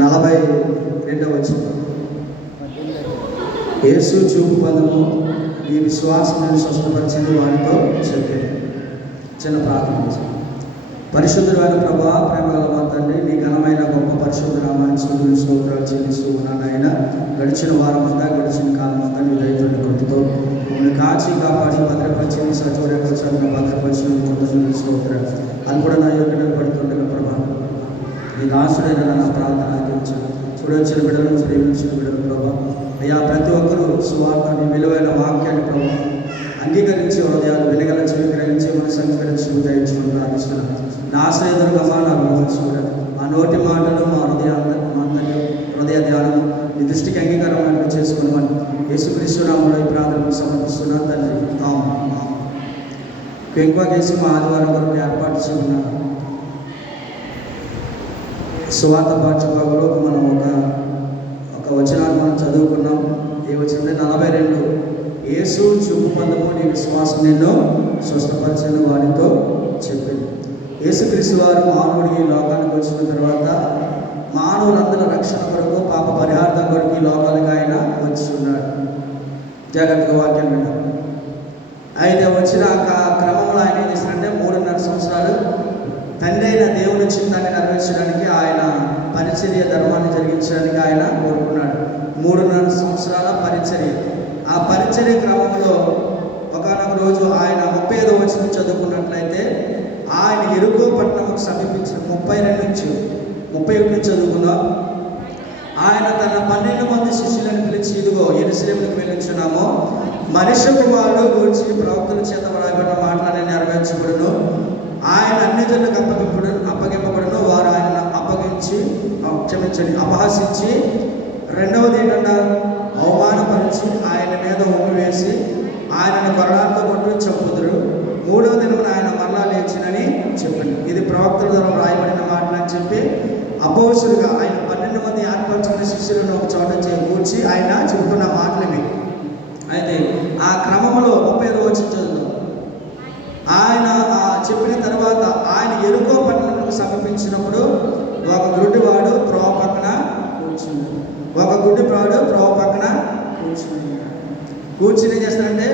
42వ వచనం. యేసు చూపు పదము ఈ విశ్వాసమును స్వస్థపరిచింది వారితో చెప్పాను. చిన్న ప్రార్థన. పరిశుద్ధుడైన ప్రభువా, ప్రేమగల మా తండ్రి, నీ ఘనమైన గొప్ప పరిశుద్ధ నామాన్ని స్తుతులు స్తోత్రాలు చెల్లిస్తూ ఉన్నాను నాయన. గడిచిన వారం అంతా, గడిచిన కాలం అంతా నీ దయతోని కృపతో మమ్మల్ని కాచి కాపాడి భద్రపరిచి సచోర్యపరచంగా భద్రపరిచిన కృతజ్ఞతలు స్తోత్రాలు. అది కూడా నా యోగ్యతను పడుతుండగా ప్రభావం నీ దాసుడైన నా ప్రార్థన ఆచరించాను. చూడొచ్చిన బిడ్డలను, ప్రేమించిన బిడ్డలు ప్రభావం అయ్యా, ప్రతి ఒక్కరూ సువార్త నీ విలువైన వాక్యాన్ని ప్రభావం అంగీకరించి హృదయాలు వెనగల చెవి గ్రహించి మన సంస్కరించి దయించుకుని ప్రార్థిస్తున్నాను. నా ఆశ్రయదులుగా నా చూడాలి. మా నోటి మాటలు, మా హృదయ ధ్యానం నీ దృష్టికి అంగీకారం చేసుకున్నామని యేసుక్రీస్తు నామములో ఈ ప్రార్థనకు సమర్పిస్తున్నాను తండ్రి. ఎక్కువ చేసి మా ఆదివారం వరకు ఏర్పాటు చేస్తున్నాను. సువార్త పాఠ్యభాగంలో మనం ఒక వచనాన్ని మనం చదువుకున్నాం. ఏ వచనం? 42. యేసు చూపు మందము నీ విశ్వాసం నిన్ను స్వస్థపరిచిన వారితో చెప్పింది. యేసుక్రీస్తు వారు మానవుడికి ఈ లోకానికి వచ్చిన తర్వాత మానవులందరి రక్షణ కొరకు, పాప పరిహార్థం కొరకు ఈ లోకానికి ఆయన వచ్చి ఉన్నాడు. జాగ్రత్తగా వాక్యం విన్నాడు. అయితే వచ్చిన క్రమంలో ఆయన ఏం చేశారంటే 3.5 సంవత్సరాలు తండ్రి అయిన దేవుని చిత్తాన్ని నెరవేర్చడానికి, ఆయన పరిచర్య ధర్మాన్ని జరిగించడానికి ఆయన కోరుకున్నాడు. 3.5 సంవత్సరాల పరిచర్య. ఆ పరిచర్య క్రమంలో ఒకనొక రోజు ఆయన 35వ వచనం చదువుకున్నట్లయితే, ఆయన యెరికో పట్టణముకు సమీపించిన 31 నుంచి చదువుకుందాం. ఆయన తన 12 మంది శిష్యులను పిలిచి, ఇదిగో యెరూషలేముకు వెళ్ళుచున్నాము, మనుష్య కుమారుడు గురించి ప్రవక్తల చేత వ్రాయబడిన మాటలను నెరవేర్చబడును, ఆయన అన్ని జనులకు అప్పగింపబడును, వారు ఆయన అపహసించి, రెండవది ఏంటంటే అవమానపరిచి ఆయన మీద ఉమ్మివేసి ఆయనను కొరడాలతో కొట్టి చంపుదురు, 3వ దినమున ఆయన మరలా లేచినని చెప్పింది. ఇది ప్రవక్తల ద్వారా వ్రాయబడిన మాటలు అని చెప్పి అపోస్తులుగా ఆయన 12 మంది ఏర్పరచుకున్న శిష్యులను ఒక చోట కూర్చి ఆయన చెబుతున్న మాటలు. అయితే ఆ క్రమంలో 35వ వచనం చదువుతాం. ఆయన చెప్పిన తర్వాత ఆయన యెరికో పట్టణంకు సమీపించినప్పుడు ఒక గుడ్డివాడు త్రోవ పక్కన కూర్చున్నాడు. కూర్చుని ఏం చేస్తాడంటే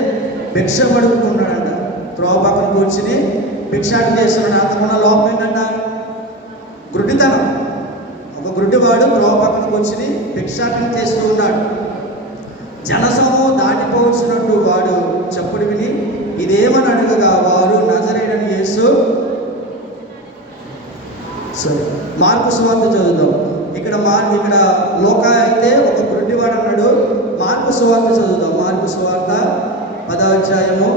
భిక్ష పడుకుంటున్నాడంట. త్రోవ పక్కన కూర్చుని భిక్షాటన చేస్తున్నాడు. అంతకున్న లోపం ఏంటంట? గుడ్డితనం. ఒక గుడ్డివాడు త్రోవ పక్కన కూర్చుని భిక్షాటన చేస్తూ ఉన్నాడు. జనసమూహం దాటిపోవచ్చినట్టు వాడు చప్పుడు విని ఇదేమని అడగగా, వారు నజరేయుడైన యేసు. సరే, మార్కు సువార్త చదువుదాం. ఇక్కడ లోకా అయితే ఒక గుడ్డివాడు అన్నాడు. మార్కు సువార్త చదువుదాం. మార్కు సువార్త 10వ అధ్యాయము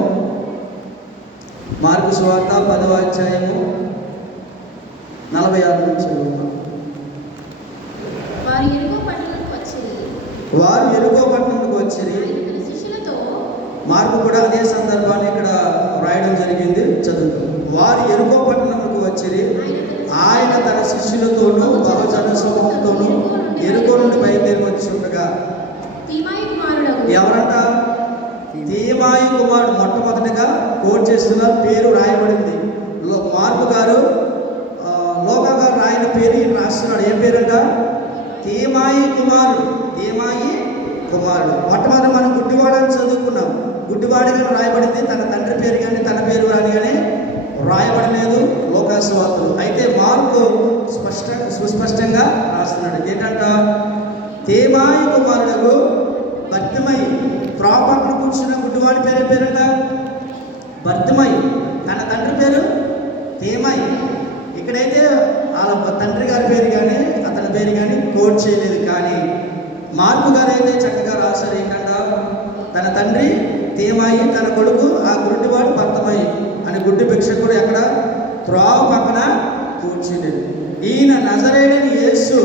46 నుంచి చదువుతాం. వారు యెరికో పట్టణంకు వచ్చిరి. మార్కు కూడా అదే సందర్భాన్ని ఇక్కడ రాయడం జరిగింది. చదువుతాం. వారు యెరికో పట్టణంకు వచ్చిరి. ఆయన తన శిష్యులతోనూ బహుజన సమూహంతోనూ యెరికో నుండి బయలుదేరి వచ్చి ఉండగా, ఎవరంట? తీమాయి కుమారుడు. మొట్టమొదటిగా కోట్ చేస్తున్నారు, పేరు రాయబడింది. మార్కు గారు, లోకా గారు రాయన పేరు ఈయన రాస్తున్నాడు. ఏం పేరంట? తీమాయి కుమారుడు. మొట్టమొదటి మనం గుడ్డివాడని చదువుకున్నాం. గుడ్డివాడిగా రాయబడింది. తన తండ్రి పేరు కానీ తన పేరు కానీ రాయబడలేదు లోకా సువార్తలు. అయితే మార్కు సుస్పష్టంగా రాస్తున్నాడు. ఏంటంట? తీమాయి కుమారుడు బర్తిమయి. త్రోవ పక్కన కూర్చున్న గుడ్డివాడి పేరంట బర్తిమయి. తన తండ్రి పేరు తీమాయి. ఇక్కడైతే వాళ్ళ తండ్రి గారి పేరు కానీ అతని పేరు కానీ కోట్ చేయలేదు. కానీ మార్కు గారు అయితే చక్కగా రాశారు. ఏంటంట? తన తండ్రి తీమాయి, తన కొడుకు ఆ గుడ్డివాడు బర్తిమయి అని గుడ్డి భిక్షకుడు ఎక్కడ? త్రోవ పక్కన కూర్చుండేది. ఈయన నజరేయుడైన యేసు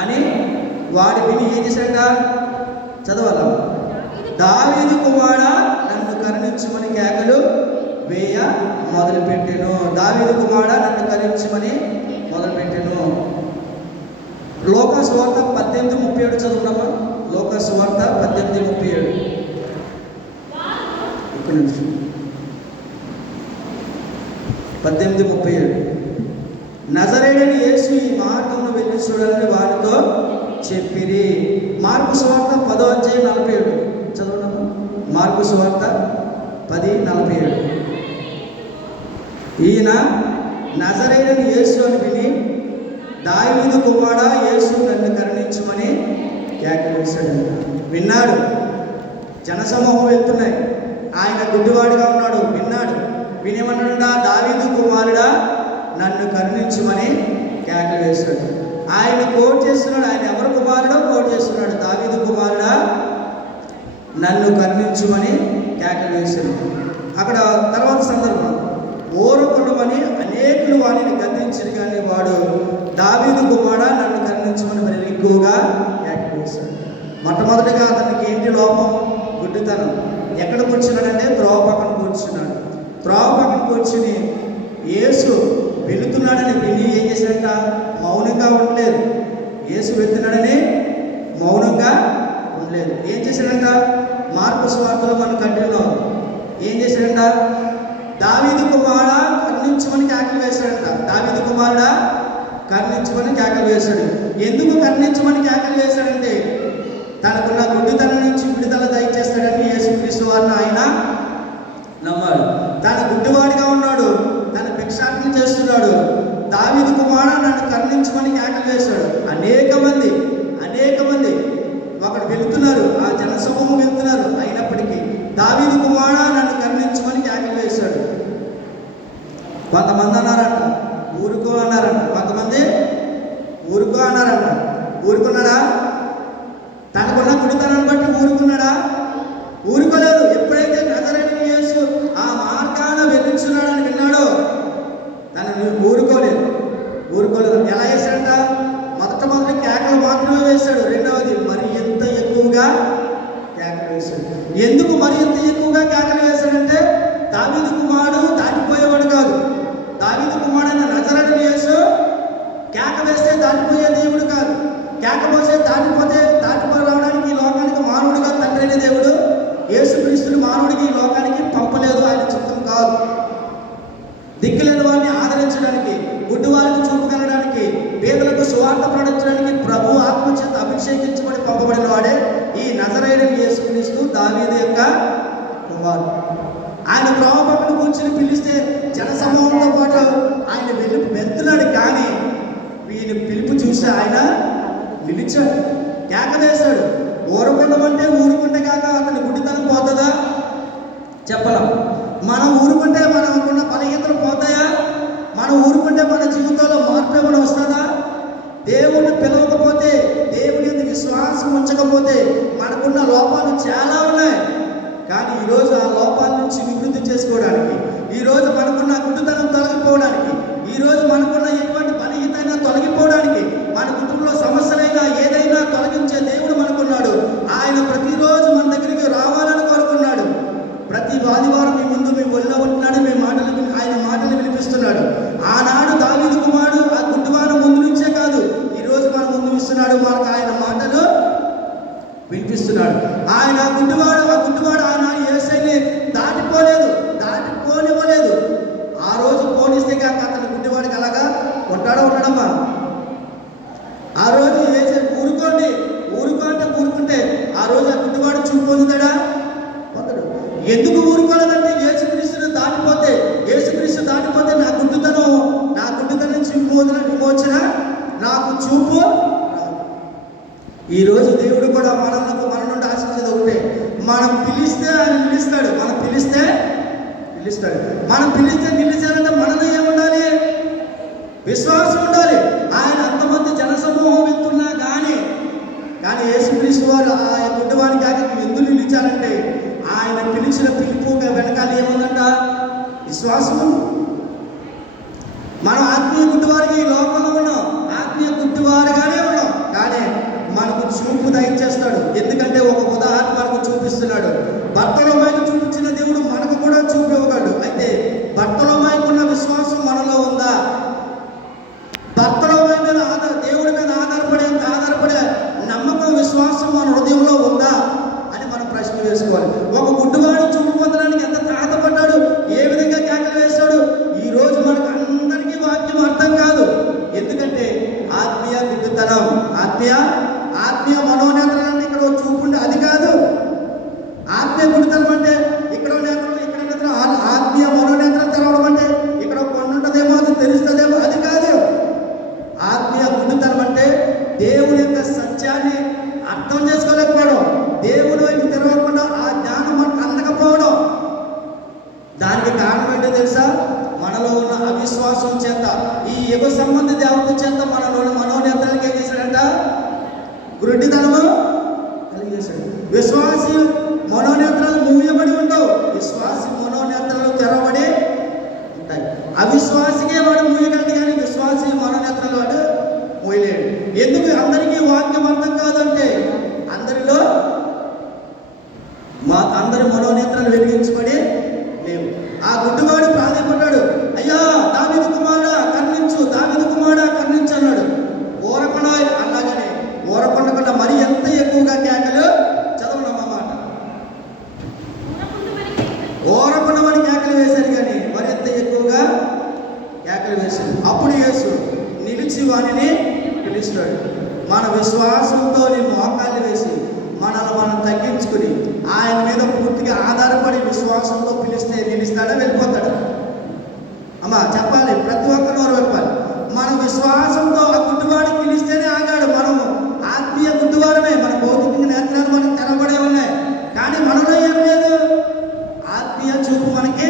అని వాడి విని ఏం చేశాడ? చదవాల. దావీదు కుమారుడా నన్ను కరుణించమని కేకలు వేయ మొదలుపెట్టెను. దావీదు కుమారుడా నన్ను కరుణించమని మొదలుపెట్టెను. లోకా సువార్త 18:37 చదువుకున్నామా? లోకా సువార్త 18:37. ఇక్కడ నుంచి 18:37. నజరేయుడైన యేసు ఈ మార్గమును వెళ్ళి చూడాలని వారితో చెప్పిరి. మార్కు సువార్త 10:47 చదవడము. మార్కు సువార్త 10:47. ఈయన నజరేయుడైన యేసు అని విని, దావీదు కుమారుడా యేసు నన్ను కరుణించుమని కేకలు వేశాడు. విన్నాడు, జనసమూహం వెళ్తున్నాయి, ఆయన గుడ్డివాడిగా ఉన్నాడు. విన్నాడు, వినేమన్నాడా, దావీదు కుమారుడా నన్ను కరుణించుమని కేకలు వేశాడు. ఆయన కోట్ చేస్తున్నాడు. ఆయన ఎవరు కుమారుడో కోట్ చేస్తున్నాడు. దావీదు కుమారుడా నన్ను కరుణించుమని కేకలు వేశాడు. అక్కడ తర్వాత సందర్భం, ఓరకొండమని అనేకులు వాడిని గద్దించారు, కానీ వాడు దావీదు కుమారుడా నన్ను కరుణించమని మరి ఎక్కువగా కేకలు వేశాడు. మొట్టమొదటిగా అతనికి ఏంటి లోపం? గుడ్డితనం. ఎక్కడ కూర్చున్నాడంటే త్రోవ పక్కన కూర్చున్నాడు. త్రోవ పక్కన కూర్చుని యేసు వెళుతున్నాడని విని ఏం చేశాడంట? మౌనంగా ఉండలేదు. యేసు వెళ్తున్నాడని మౌనంగా ఉండలేదు. ఏం చేశాడంట? మార్కు సువార్తలో మనం కంటున్నాం. ఏం చేశాడంట? దావీదు కుమారుడా కరుణించమని కేకలు వేశాడంట. దావీదు కుమారుడా కరుణించమని కేకలు వేశాడు. ఎందుకు కరుణించమని కేకలు వేశాడంటే, తనకున్న గుడ్డితనం నుంచి విడుదల దయచేస్తాడని యేసుక్రీస్తు వారిని ఆయన నమ్మాడు. తన గుడ్డివాడిగా ఉన్నాడు, తన భిక్షాటన చేస్తున్నాడు. దావీదు కుమారుడా నన్ను కరుణించమని కేకలు వేశాడు. అనేక మంది ఒకడు వెళ్తున్నారు, ఆ జనసమూహం వెళ్తున్నారు. అయినప్పటికీ దావీదు కుమారుడా నన్ను కరుణించమని కేకలు వేశాడు. కొంతమంది అన్నారంట ఊరుకో అన్నారంట. కొంతమంది ఊరుకో అన్నారంట. ఊరుకున్నాడా? తనకున్న గుడితనాన్ని బట్టి ఊరుకున్నాడా? ఊరుకోలేదు. ఎప్పుడైతే నజరేయుడైన యేసు ఆ మార్గాన వెళ్తున్నాడని విన్నాడో తనని ఊరుకోలేదు. ఎలా వేశాడంట? మొదటి కేకలు మాత్రమే వేశాడు. రెండవది మరి ఎంత ఎక్కువగా కేకలు వేశాడు. ఎందుకు మరి ఎంత ఎక్కువగా కేకలు వేశాడంటే, దావీదు కుమారుడు దాటిపోయేవాడు కాదు. దావీదు కుమారుడైన నజరేయుడైన యేసు కేక వేస్తే దాటిపోయే దేవుడు కాదు. కేక పోసే రావడానికి ఈ లోకానికి మానవుడిగా తండ్రైన దేవుడు యేసుక్రీస్తుని మానవుడికి ఈ లోకానికి పంపలేదు. ఆయన చిత్తం కాదు. దిక్కులేని వారిని ఆదరించడానికి, గుడ్డి వారికి చూపు కలగడానికి, పేదలకు సువార్త ప్రకటించడానికి ప్రభు ఆత్మచేత అభిషేకించబడి పంపబడిన వాడే ఈ నజరేయుడైన యేసుక్రీస్తు, దావీదు యొక్క కుమారుడు. ఆయన త్రోవ పక్కన కూర్చుని పిలిస్తే జనసమూహంతో పాటు ఆయన వెళ్తున్నాడు. కానీ వీళ్ళ పిలుపు చూసి ఆయన నిలిచాడు, కేక వేశాడు. ఊరుకుండమంటే ఊరుకుంటే కాక అతని గుడ్డితనం పోతుందా? చెప్పలేం. మనం ఊరుకుంటే మనకున్న బలహీనతలు పోతాయా? మనం ఊరుకుంటే మన జీవితంలో మార్పు ఏమైనా వస్తుందా? దేవుణ్ణి పిలవకపోతే, దేవుని యందు విశ్వాసం ఉంచకపోతే మనకున్న లోపాలు చాలా ఉన్నాయి. కానీ ఈరోజు ఆ లోపాల నుంచి వివృద్ధి చేసుకోవడానికి, ఈరోజు మనకున్న గుడ్డితనం తొలగిపోవడానికి, ఈరోజు మనకున్న ఎటువంటి బలహీనత తొలగిపోవడానికి, మన కుటుంబంలో సమస్యలైనా ఏదైనా తొలగించే దేవుడు మనకున్నాడు. ఆయన ప్రతిరోజు మన దగ్గరికి రావాలని కోరుకున్నాడు. ప్రతి ఆదివారం మీ ముందు మీ ఒళ్ళో ఉంటున్నాడు. ఆయన మాటలు వినిపిస్తున్నాడు. ఆనాడు దావీదు కుమారుడు ఆ గుడ్డివాడు ముందు నుంచే కాదు, ఈరోజు మన ముందు ఇస్తున్నాడు. మనకు ఆయన మాటలు వినిపిస్తున్నాడు. ఆయన ఆ గుడ్డివాడు ఆయన యేసుని దాటిపోనివ్వలేదు. ఆ రోజు పోనిస్తే కాక అతను గుడ్డివాడికి అలాగా ఉండడమ్మా. ఆ రోజు ఊరుకుంటే ఆ రోజు ఆ గుడ్డివాడు చూపు పొందుతాడా? పొందడు. ఎందుకు ఊరుకోలేదంటే యేసుక్రీస్తు దాటిపోతే నా గుడ్డితనం నుంచి విమోచన, నాకు చూపు. ఈరోజు దేవుడు కూడా మన నుండి ఆశించేది ఒకటే, మనం పిలిస్తే ఆయన పిలుస్తాడు. మనం పిలిస్తే నిలిచారంటే మనలో ఏముండాలి? విశ్వాసం ఉండాలి. ఆయన అంతమంది జనసమూహం వెళ్తున్నా కానీ యేసుక్రీస్తు వారు ఆ గుడ్డివానికి ఆయనకి ఎందుకు నిలిచారంటే, ఆయన పిలిచిన పిలుపు వెనకాల ఏముందంట? విశ్వాసము. మనం ఆత్మీయ గుడ్డివారికి ఈ లోకంలో ఉన్నాం, ఆత్మీయ గుడ్డివారిగానే ఉన్నాం. కానీ మనకు చూపు దయచేస్తాడు. ఎందుకంటే ఒక ఉదాహరణ మనకు చూపిస్తున్నాడు. బర్తలోమాయికి చూపించిన దేవుడు మనకు కూడా చూపు ఇవ్వగలడు. అయితే బర్తలోమాయికి ఉన్న విశ్వాసం మనలో ఉందా? బర్తలోమాయి మీద దేవుడి మీద ఆధారపడే నమ్మకం, విశ్వాసం మన హృదయంలో ఉందా అని మనం ప్రశ్న వేసుకోవాలి. ఒక గుడ్డివాడు చూపు పొందడానికి ఎంత తాతపడ్డాడు, ఏ విధంగా కేకలు వేశాడు. ఈరోజు మనకు అందరికీ వాక్యం ఆత్మీయ ఆత్మీయ మనోనేత్రాలు ఇక్కడ చూపుండే అది కాదు. ఆత్మీయ గుడితనం అంటే ఇక్కడ నేత్రం ఇక్కడ నేత్రం, ఆత్మీయ మనోనేత్రం తెరవడం అంటే ఇక్కడ కొండ ఉంటుందేమో అది తెలుస్తుందేమో అది కాదు. ఆత్మీయ గుడితనం అంటే దేవుని యొక్క సత్యాన్ని అర్థం చేసుకోలేకపోవడం, దేవుని వైపు తెరవకుండా ఆ జ్ఞానం మనకు అందకపోవడం. దానికి కారణం ఏంటో తెలుసా? మనలో ఉన్న అవిశ్వాసం చేత, ఈ యుగ సంబంధి దేవత చేత మనలో మనోనేత్రాలకి ఏం చేశాడంట? గుడ్డితనము కలిగేశాడు. విశ్వాసి మనోనేత్రాలు మూయబడి ఉండవు, విశ్వాసి మనోనేత్రాలు తెరవబడి ఉంటాయి. అవిశ్వాసికే వాడు మూయగలడు, కానీ విశ్వాసి మనోనేత్రాలు వాడు మూయలేడు. ఎందుకు? అందరికీ వాక్యం అర్థం కాదంటే అందరిలో అందరి మనోనేత్రాలు వెలిగించబడి లేవు. ఆ గుడ్డివాడు ప్రాధాన్యపడ్డాడు, అయ్యా దావీదు కుమారుడా కరుణించు, దావీదు కుమారుడా కరుణించు అన్నాడు. ఊరకుండా అలాగనే ఊరకొండకుండా మరి ఎంత ఎక్కువగా కేకలు చదవనన్నమాట. ఊరకుండా మరి కేకలు వేశారు, కానీ మరి ఎంత ఎక్కువగా కేకలు వేశారు. అప్పుడు యేసు నిలిచి వానిని పిలుస్తాడు. మన విశ్వాసంతో మోకాళ్ళు వేసి మనల్ని మనం తగ్గించుకుని ఆయన మీద పూర్తిగా ఆధారపడి విశ్వాసంతో పిలిస్తే నిలుస్తాడా, వెళ్ళిపోతాడు? అమ్మా చెప్పాలి, ప్రతి ఒక్కరు నోరు చెప్పాలి. మన విశ్వాసంతో ఆ గుడ్డివాడికి పిలిస్తేనే ఆగాడు. మనము ఆత్మీయ గుడ్డివారమే, మన భౌతిక నేత్రాలు మనకు తెరబడే ఉన్నాయి, కానీ మనలో ఏం లేదు, ఆత్మీయ చూపు మనకి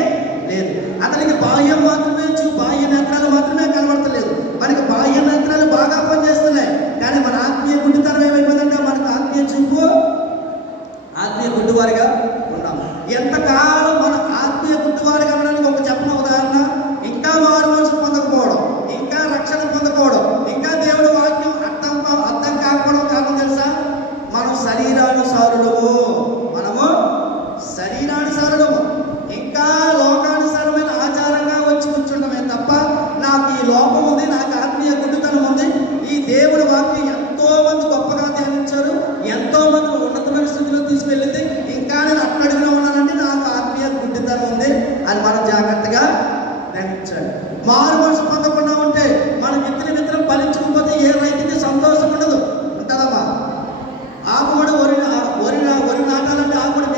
లేదు. అతనికి బాహ్యం మాత్రమే బాహ్య నేత్రాలు మాత్రమే కనబడతలేదు, మనకి బాహ్య నేత్రాలు బాగా పనిచేస్తున్నాయి, కానీ మన ఆత్మీయ గుడ్డితనం ఏమైపోయిందంటే మనకు ఆత్మీయ చూపు, ఆత్మీయ గుడ్డివారిగా ఉన్నాం. ఎంతకాలం మన ఆత్మీయ గుడ్డివారిగా ఉండడానికి ఒక చెప్పిన ఉదాహరణ, ఇంకా మారు మనసు పొందకపోవడం, ఇంకా రక్షణ పొందకపోవడం, ఇంకా దేవుడి వాక్యం అర్థం కాకపోవడం కారణం తెలుసా? మనం శరీరానుసారులము, మనము శరీరానుసారులము, ఇంకా లోకానుసారమైన ఆచారంగా వచ్చి కూర్చుండమే తప్ప నాకు ఈ లోపం ఉంది, నాకు ఆత్మీయ గుడ్డితనం ఉంది. ఈ దేవుడి వాక్యం ఎంతో మంది గొప్పగా ధ్యానించారు, ఎంతో మంది ఉన్నతమైన స్థితిలో తీసుకెళ్ళింది, ఇంకా నేను అట్టడుగులో ఉన్నానంటే నాకు ఆత్మీయ గుడ్డితనం ఉంది అని మనం జాగ్రత్తగా గ్రహించాలి. మారు మనసు పొందకుండా ఉంటే మనం విత్తనం ఫలించకపోతే ఏ రైతుకి సంతోషం ఉండదు, ఉంటుందమ్మా? ఆకుమడి వరి నాటాలంటే ఆకుమడి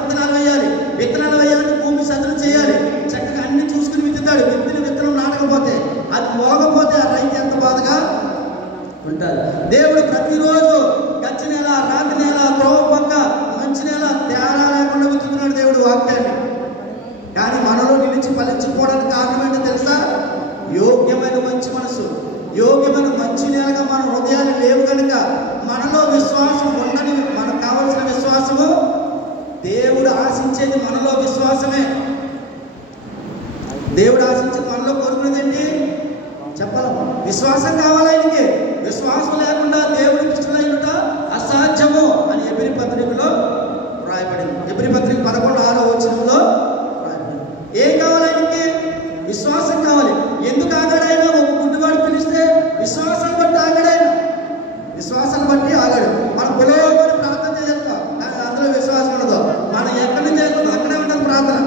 విత్తనాలు వేయాలంటే భూమి సదులు చేయాలి, చక్కగా అన్ని చూసుకుని విత్తుతాడు. విత్తనం నాటకపోతే, అది మొలకపోతే ఆ రైతు ఎంత బాధగా ఉంటారు. దేవుడు ప్రతిరోజు గచ్చి నేల, రాతి నేల, త్రోవ పక్క, మంచి నేల తేడా లేకుండా విత్తుతున్నాడు దేవుడు వాక్యాన్ని. కానీ మనలో నిలిచి ఫలించుకోవడానికి కారణం ఏంటో తెలుసా? యోగ్యమైన మంచి మనసు, యోగ్యమైన మంచి నేలగా మన హృదయాలు లేవు కనుక మనలో విశ్వాసం ఉండని, మనకు కావలసిన విశ్వాసము, దేవుడు ఆశించేది మనలో విశ్వాసమే. దేవుడు ఆశించేది మనలో కోరుకునేది ఏంటి చెప్పాలమ్మా? విశ్వాసం కావాలి ఆయనకి. విశ్వాసం లేకుండా దేవుడికి ఇష్టమైనట అసాధ్యము అని ఎబ్రీ పత్రికలో రాయబడింది. ఎబ్రీ పత్రిక 11:6 రాయబడింది. ఏం కావాలి ఆయనకి? విశ్వాసం కావాలి. ఎందుకు ఆగాడైనా? ఒక గుడ్డివాడు పిలిస్తే విశ్వాసాన్ని బట్టి ఆగాడైనా, విశ్వాసాన్ని బట్టి ఆగాడు. మన పిల్లలు ప్రార్థన చేస్తాం, కానీ అందులో విశ్వాసం ఉండదు. మనం ఎక్కడి నుంచి చేస్తాం అక్కడే ఉంటుంది ప్రార్థన.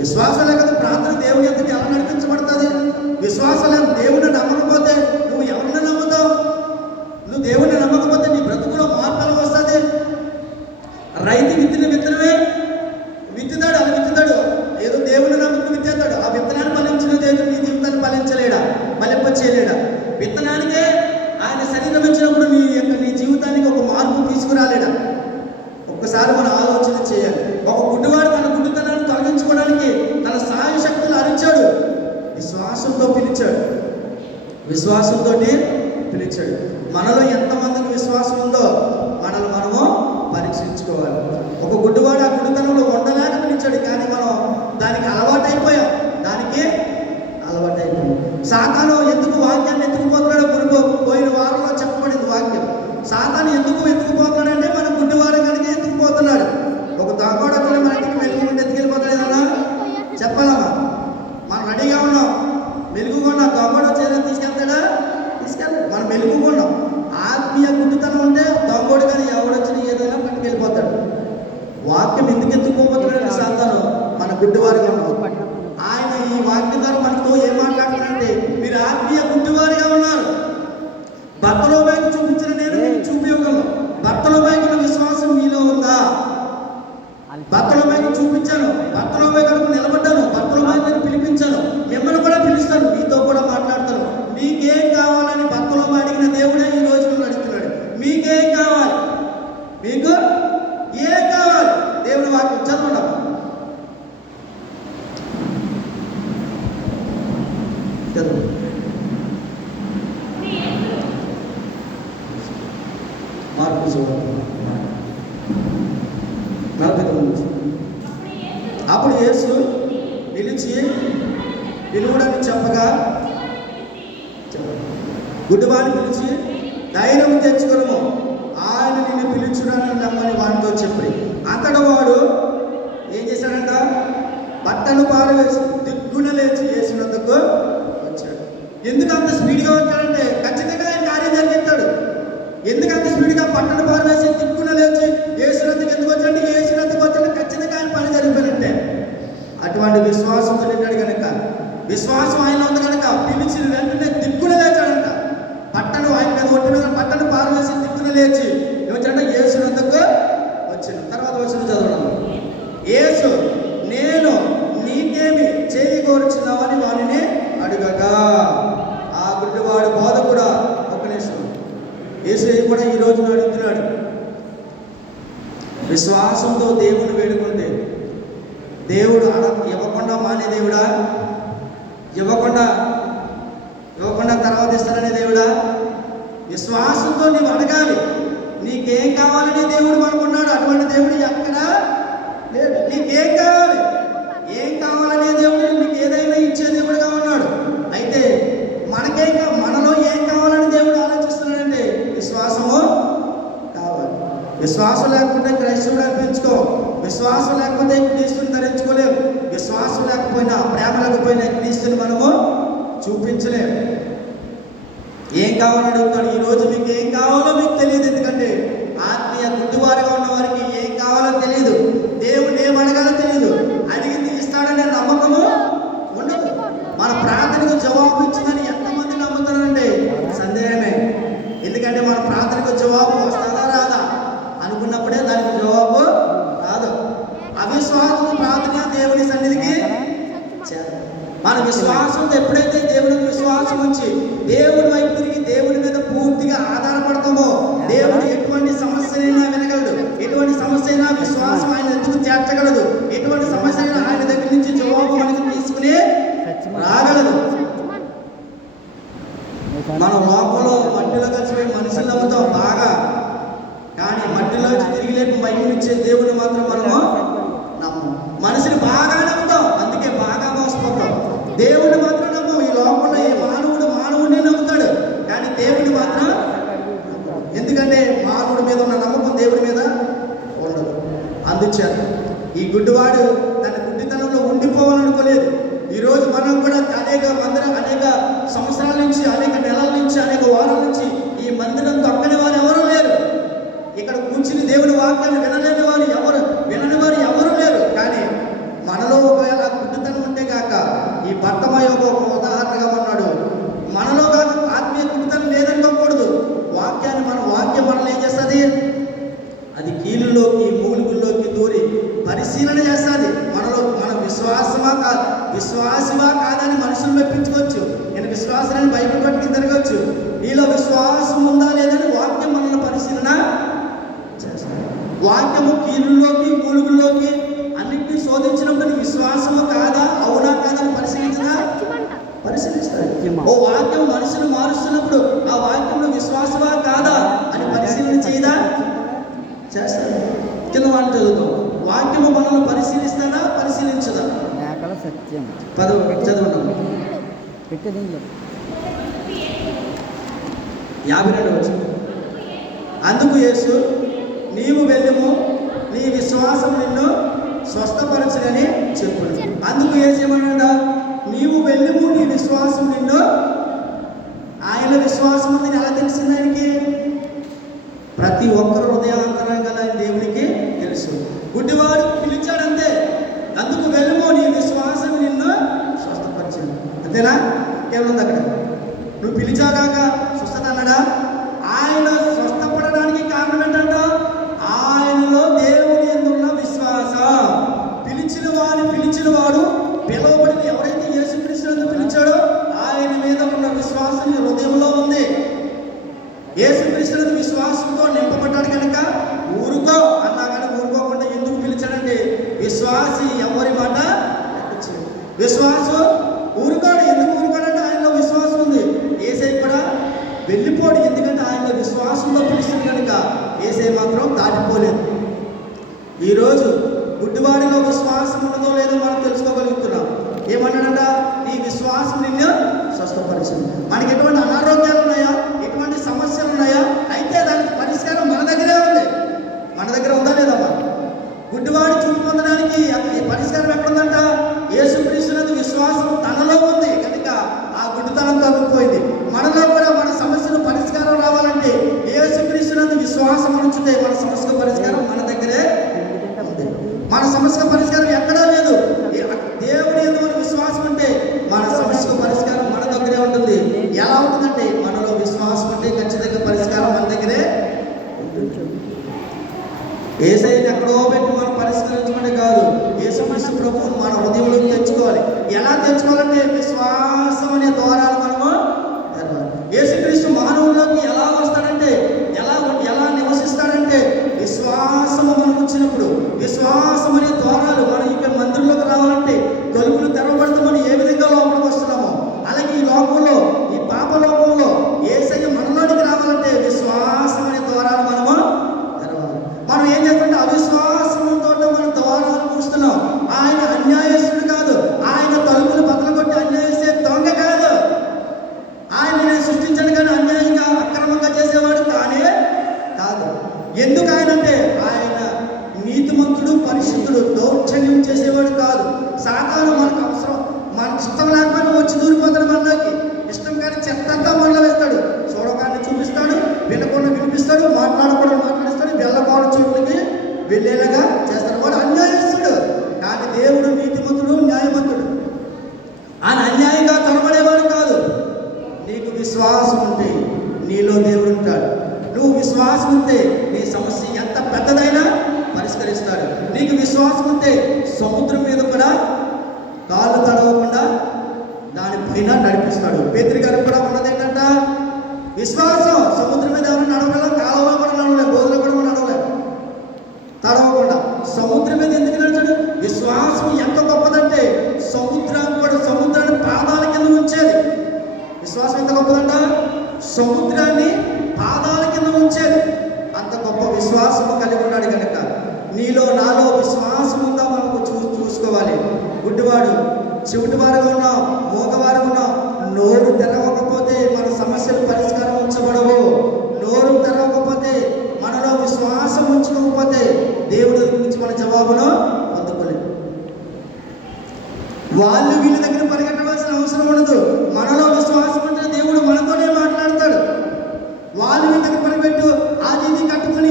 విశ్వాసం లేకపోతే ప్రార్థన దేవుని ఎందుకు ఎలా నడిపించబడుతుంది? విశ్వాసం లేదు, దేవుని నమ్మకపోతే నువ్వు ఎవరిని నమ్ముతావు? నువ్వు దేవుని నమ్మకపోతే నీ బ్రతుకులో మార్పులు వస్తుంది. రైతు విత్తనమే విత్తుతాడు, అలా విత్తుతాడు, ఏదో దేవుని నమ్ముకుని విత్తేస్తాడు. ఆ విత్తనాన్ని ఫలించిన దేవుడు నీ జీవితాన్ని ఫలించలేడా, ఫలింపచేయలేడా? విత్తనానికే ఆయన శరీరం ఇచ్చినప్పుడు నీ జీవితానికి ఒక మార్పు తీసుకురాలేడా? ఒక్కసారి మనం ఆలోచన చేయాలి. ఒక గుడ్డివాడు తన గుడ్డితనాన్ని తొలగించుకోవడానికి తన సాయ శక్తులు అరిచాడు, విశ్వాసంతో పిలిచాడు, విశ్వాసంతో పిలిచాడు. మనలో ఎంతమందికి విశ్వాసం ఉందో మనల్ని మనము పరీక్షించుకోవాలి. ఒక గుడ్డివాడు ఆ గుడ్డితనంలో ఉండలేక పిలిచాడు, కానీ మనం దానికి అలవాటైపోయాం. సాతాను ఎందుకు వాక్యాన్ని ఎత్తుకుపోతున్నాడో పోయిన వారంలో చెప్పబడింది వాక్యం. సాతాను ఎందుకు ఎత్తుకుపోతున్నాడంటే మన గుడ్డివారు కనుక ఎత్తుకుపోతున్నాడు. ఒక దాగోడకలు మన ఇంటికి వెలుగు ఉండి ఎత్తుకెళ్ళిపోతాడేదన్నా చెప్పాలమ్మా? మనం రెడీగా ఉన్నాం, వెలుగుకున్నాం, దొంగడు చేయాలని తీసుకెళ్తాడా? తీసుకెళ్ళాడు. మనం వెలుగుకున్నాం. ఆత్మీయ గుడ్డితనం ఉంటే దొంగోడు కానీ ఎవడొచ్చినా ఏదైనా పట్టుకెళ్ళిపోతాడు. వాక్యం ఎందుకు ఎత్తుకుపోతున్నాడు సాతాను? మన గుడ్డివారుగా ఉన్నాం. ఆయన ఈ వాక్యం ద్వారా మనతో ఏం మాట్లాడుతున్నాడంటే, మీరు ఆత్మీయ గుడ్డివారిగా ఉన్నారు. బర్తలోమేకు చూపించిన నేను మార్పు చూడండి 49. అప్పుడు యేసు నిలిచి పిలువుడని చెప్పగా గుడ్డివాడిని పిలిచి ధైర్యం తెచ్చుకోను, ఆయన నిన్ను పిలుచుడని నమ్మని వాడితో చెప్పి అంతటా వాడు ఏం చేశాడంట, బట్టను పారవేసి దిగ్గున లేచి యేసునందుకు వచ్చాడు. ఎందుకు అంత స్పీడ్గా వచ్చాడంటే ఖచ్చితంగా ఆయన కార్యం జరిగిస్తాడు. ఎందుకు అంత స్పీడ్గా బట్టను పారవేసి దిగ్గున లేచి యేసునందుకు ఎందుకు వచ్చాడు, యేసునందుకు వచ్చాడు, ఖచ్చితంగా ఆయన పని జరిగిపోయినట్టే. అటువంటి విశ్వాసంతో నిన్నాడు కనుక, విశ్వాసం ఆయన ఉంది కనుక పిలిచిన వెంటనే దిక్కున లేచాడంట. బట్టను ఆయన మీద ఒంటి మీద బట్టను పారవేసి దిక్కున లేచి ఏమొచ్చాడంటే యేసునందుకు వచ్చాడు. తర్వాత వచ్చిన చదవడం, యేసు నేను నీకేమి చేయగోరుచున్నావని వాడిని అడుగగా ఆ గుడ్డివాడు బాధ కూడా ఒక నిమిషం యేసు కూడా ఈ రోజున అడుగుతున్నాడు. విశ్వాసంతో దేవుని వేడుకుంటే దేవుడు ఇవ్వకుండా మానే దేవుడా, ఇవ్వకుండా తర్వాత ఇస్తారనే దేవుడా? విశ్వాసంతో నీవు అడగాలి. నీకేం కావాలని దేవుడు మనకున్నాడు. అటువంటి దేవుడు ఎక్కడా లేడు. నీకేం కావాలి, ఏం కావాలనే దేవుడు నీకు ఏదైనా ఇచ్చే దేవుడుగా ఉన్నాడు. అయితే మనలో ఏం కావాలని దేవుడు ఆలోచిస్తున్నాడంటే విశ్వాసము కావాలి. విశ్వాసం లేకపోతే క్రైస్తవుడు అనిపించుకో, విశ్వాసం లేకపోతే క్రీస్తుని ధరించుకోలేము, విశ్వాసం లేకపోయినా ప్రేమ లేకపోయినా క్రీస్తుని మనము చూపించలేము. ఏం కావాలని అడుగుతాడు. ఈరోజు మీకు ఏం కావాలో మీకు తెలియదు. ఎందుకంటే ఆత్మీయ గుడ్డివారుగా ఉన్న వారికి ఏం కావాలో తెలియదు, దేవుడు ఏం అడగాలో తెలియదు. అడిగింది ఇస్తాడనే నమ్మకము ఉండదు. మన ప్రార్థనకు జవాబు ఇచ్చిందని ఎంతమంది నమ్ముతారంటే సందేహమే. ఎందుకంటే మన ప్రార్థనకు జవాబు వస్తుందా రాదా అనుకున్నప్పుడే దానికి జవాబు రాదు. అవిశ్వాసం ప్రార్థన దేవుని సన్నిధికి మన విశ్వాసంతో ఎప్పుడైతే దేవుడికి విశ్వాసం ఉంచి దేవుడి వైపు తిరిగి దేవుడి మీద పూర్తిగా ఆధారపడతామో దేవుడు ఎటువంటి సమస్యనైనా వినగలడు. ఎటువంటి సమస్య అయినా విశ్వాసం ఆయన ఎందుకు చేర్చగలదు. ఎటువంటి సమస్య అయినా ఆయన దగ్గర నుంచి జవాబు మనకు తీసుకుని రాగలదు. మన లోపంలో మట్టిలో కలిసిపోయి మనుషులు నమ్ముతాం బాగా, కానీ మట్టిలో తిరిగి లేపు మహిమనిచ్చే దేవుని మాత్రం మనము నమ్మం. మనిషిని బాగా నమ్ముతాం, అందుకే బాగా మోసపోతాం. దేవుడిని మాత్రం నమ్మం. ఈ లోపల ఏ మానవుడిని నమ్ముతాడు, కానీ దేవుడిని మాత్రం ఎందుకంటే మానవుడి మీద ఉన్న నమ్మకం దేవుడి మీద ఉండదు. అందుచేత ఈ గుడ్డివాడు తన గుడ్డితనంలో ఉండిపోవాలనుకోలేదు. ఈరోజు మనం కూడా అనేక సంవత్సరాల నుంచి, అనేక నెలల నుంచి, అనేక వారాల నుంచి ఈ మందిరం తొక్కని వారు ఎవరూ లేరు. ఇక్కడ కూర్చుని దేవుని వాక్యాన్ని వినని వారు ఎవరు లేరు. కానీ మనలో ఒకవేళ గుడ్డితనం ఉంటే కాక ఈ భర్తమయ్య ఒక ఉదాహరణగా ఉన్నాడు. మనలో కాక ఆత్మీయ గుడ్డితనం లేదనుకోకూడదు. వాక్యం మనల్ని ఏం చేస్తుంది, అది కీలులోకి మూలుగుల్లోకి దూరి పరిశీలన చేస్తుంది. మన విశ్వాసమా కాదని మనుషులు మెప్పించుకోవచ్చు. నేను విశ్వాసాన్ని బైబిల్ పట్టుకుని తిరగవచ్చు. నీలో విశ్వాసం ఉందా లేదని వాక్యం మనల్ని పరిశీలన చేస్తుంది. వాక్యము కీలుల్లోకి మూలుగుల్లోకి అన్నింటినీ శోధించినప్పుడు విశ్వాసము కాదా అవునా కాదని పరిశీలిస్తాడు. ఓ వాక్యం మనుషులు మారుస్తున్నప్పుడు ఆ వాక్యంలో విశ్వాసమా కాదా అని పరిశీలన చేయదా చేస్తాడు. కింద వాళ్ళు చదువుతాం. వాక్యము మనల్ని పరిశీలిస్తాడా పరిశీలించదా? సత్యం చదువుతాం. 52 అందుకు యేసు నీవు వెళ్ళుము, నీ విశ్వాసం నిన్ను స్వస్థపరచునని చెప్పును. అందుకు యేసు ఏమన్నాడా, నీవు వెళ్ళుము, నీ విశ్వాసం నిన్ను. ఆయన విశ్వాసం ఉందని ఎలా తెలిసింది ఆయనకి? ప్రతి ఒక్కరు హృదయాంతరంగా దేవుడికి తెలుసు. గుడ్డివాడు పిలిచాడంతే, అందుకు వెళ్ళుము, నీ విశ్వాసం నిన్ను స్వస్థపరిచింది. అంతేనా? కేవలం అక్కడ నువ్వు పిలిచాగాక స్వస్థత అన్నాడా? ఆయన స్వస్థపడడానికి కారణం ఏంటంట? ఆయనలో దేవుని ఎందున్న విశ్వాసం. పిలిచిన వాడు పిలవబడిన ఎవరైతే యేసుక్రీస్తుని పిలిచాడో ఆయన మీద ఉన్న విశ్వాసం హృదయంలో ఉంది. యేసుక్రీస్తుని విశ్వాసంతో నింపబడ్డాడు కనుక ఊరుకో అన్నా కానీ ఊరుకోకుండా ఎందుకు పిలిచాడంటే విశ్వాసి ఎవరి మాట విశ్వాసం ఊరుకోడు. ఎందుకు ఊరుకోడంటే ఆయనలో విశ్వాసం ఉంది. యేసయ్య కూడా వెళ్ళిపోడు, ఎందుకంటే ఆయన విశ్వాసంతో పిలుస్తుంది కనుక యేసయ్య మాత్రం దాటిపోలేదు. ఈరోజు గుడ్డివాడిలో విశ్వాసం ఉన్నదో లేదో మనం తెలుసుకోగలుగుతున్నాం. ఏమన్నాడంట? నీ విశ్వాసం నిన్ను స్వస్థపరిచింది. మనకి ఎటువంటి అనారోగ్యాలు ఉన్నాయా, ఎటువంటి సమస్యలు ఉన్నాయా, అయితే దానికి పరిష్కారం మన దగ్గరే ఉంది. మన దగ్గర ఉందా లేదా? గుడ్డివాడి చూపు పొందడానికి పరిష్కారం ఎక్కడుందంట? యేసుక్రీస్తునందు విశ్వాసం తనలో ఉంది కనుక ఆ గుడ్డితనం తగ్గిపోయింది. మనలో కూడా మన సమస్యలు పరిష్కారం రావాలంటే యేసుక్రీస్తునందు విశ్వాసం ఉంచితే మన సమస్యకు పరిష్కారం మన దగ్గరే ఉంది. మన సమస్యకు పరిష్కారం ఎక్కడా లేదు. దేవుని యందు విశ్వాసం ఉంటే మన సమస్యకు పరిష్కారం మన దగ్గరే ఉంటుంది. ఎలా ఉంటుందంటే మనలో విశ్వాసం ఉంటే ఖచ్చితంగా పరిష్కారం మన దగ్గరే ఉంటుంది. యేసయ్యని ఎక్కడో పెట్టి మనం పరిష్కరించమని కాదు, యేసుక్రీస్తు ప్రభువును మన హృదయంలోకి తెచ్చుకోవాలి. ఎలా తెచ్చుకోవాలంటే విశ్వాసం అనే ద్వారాలు మనము తెరవాలి. యేసుక్రీస్తు మానవుల్లోకి ఎలా వస్తాడంటే, ఎలా నివసిస్తాడంటే విశ్వాసము మనకు వచ్చినప్పుడు. విశ్వాసం అనే ద్వారాలు మనం ఇక్కడ మందిరంలోకి రావాలంటే తలుపులు తెరవబడితే మనం ఏ విధంగా లోపలికి వస్తున్నామో, అలాగే ఈ లోకంలో, ఈ పాప లోకంలో యేసయ్య మనలోనికి రావాలంటే విశ్వాసం అనే ద్వారాలు మనము తెరవాలి. మనం ఏం చేస్తామంటే అవిశ్వాసంతో మనం ద్వారాలు మూస్తున్నాం. ఆయన అన్యాయస్తుడు కాదు, ఆయన తలుపులు బద్దలు కొట్టి అన్యాయస్తే దొంగ కాదు. ఆయన నేను సృష్టించాను కానీ అన్యాయంగా అక్రమంగా చేసేవాడు కానే కాదు. ఎందుకు ఆయనంటే ఆయన నీతిమంతుడు, పరిశుద్ధుడు, దౌర్జన్యం చేసేవాడు కాదు. సాతాను మనకు అవసరం, మనకు ఇష్టం లేకపోయినా వచ్చి దూరిపోతాడు. మనలోకి ఇష్టం కానీ చెత్తంతా మనలో వేస్తాడు. చూడకాన్ని చూపిస్తాడు, వినకుండా వినిపిస్తాడు, మాట్లాడకుండా మాట్లాడిస్తాడు, వెళ్ళకూడని చోట్లకి వెళ్ళేలాగా చేస్తాడు. వాడు అన్యాయస్తుడు. కానీ దేవుడు నీతిమంతుడు, న్యాయవంతుడు. ఆయన అన్యాయంగా తొలబడేవాడు కాదు. నీకు విశ్వాసం ఉంటే నీలో దేవుడు ఉంటాడు. నువ్వు విశ్వాసం ఉంటే నీ సమస్య ఎంత పెద్దదైనా పరిష్కరిస్తాడు. నీకు విశ్వాసం ఉంటే సముద్రం మీద కూడా కాళ్ళు తడవకుండా దానిపైన నడిపిస్తాడు. పేతురు గారికి కూడా ఉన్నది ఏంటంట? విశ్వాసం. సముద్రం మీద ఎవరు నడవగల? కాలువలో కూడా నడవలేదు, బోధలో కూడా నడవలేదు, తడవకుండా. సముద్రం మీద ఎందుకు నడిచాడు? విశ్వాసం ఎంత గొప్పదంటే సముద్రాన్ని పాదాల కింద ఉంచేది. విశ్వాసం ఎంత గొప్పదంట? సముద్రాన్ని పాదాల కింద ఉంచేది. అంత గొప్ప విశ్వాసము కలిగి ఉన్నాడు కనుక నీలో నాలో విశ్వాసముగా మనకు చూసుకోవాలి. గుడ్డివాడు, చెవిటివారుగా ఉన్నాం, మూగవారుగా ఉన్నాం. నోరు తెరవకపోతే మన సమస్యలు పరిష్కారం ఉంచబడవు. నోరు తెరవకపోతే, మనలో విశ్వాసం ఉంచుకోకపోతే దేవుడి గురించి మన జవాబును పొందుకోలేదు. వాళ్ళు వీళ్ళ దగ్గర పరిగెట్టవలసిన అవసరం ఉండదు. మనలో విశ్వాసం ఉంటే దేవుడు మనతోనే మాట్లాడతాడు. వాళ్ళు వీళ్ళ దగ్గర పరిగెట్టు, అది ఇది కట్టుకుని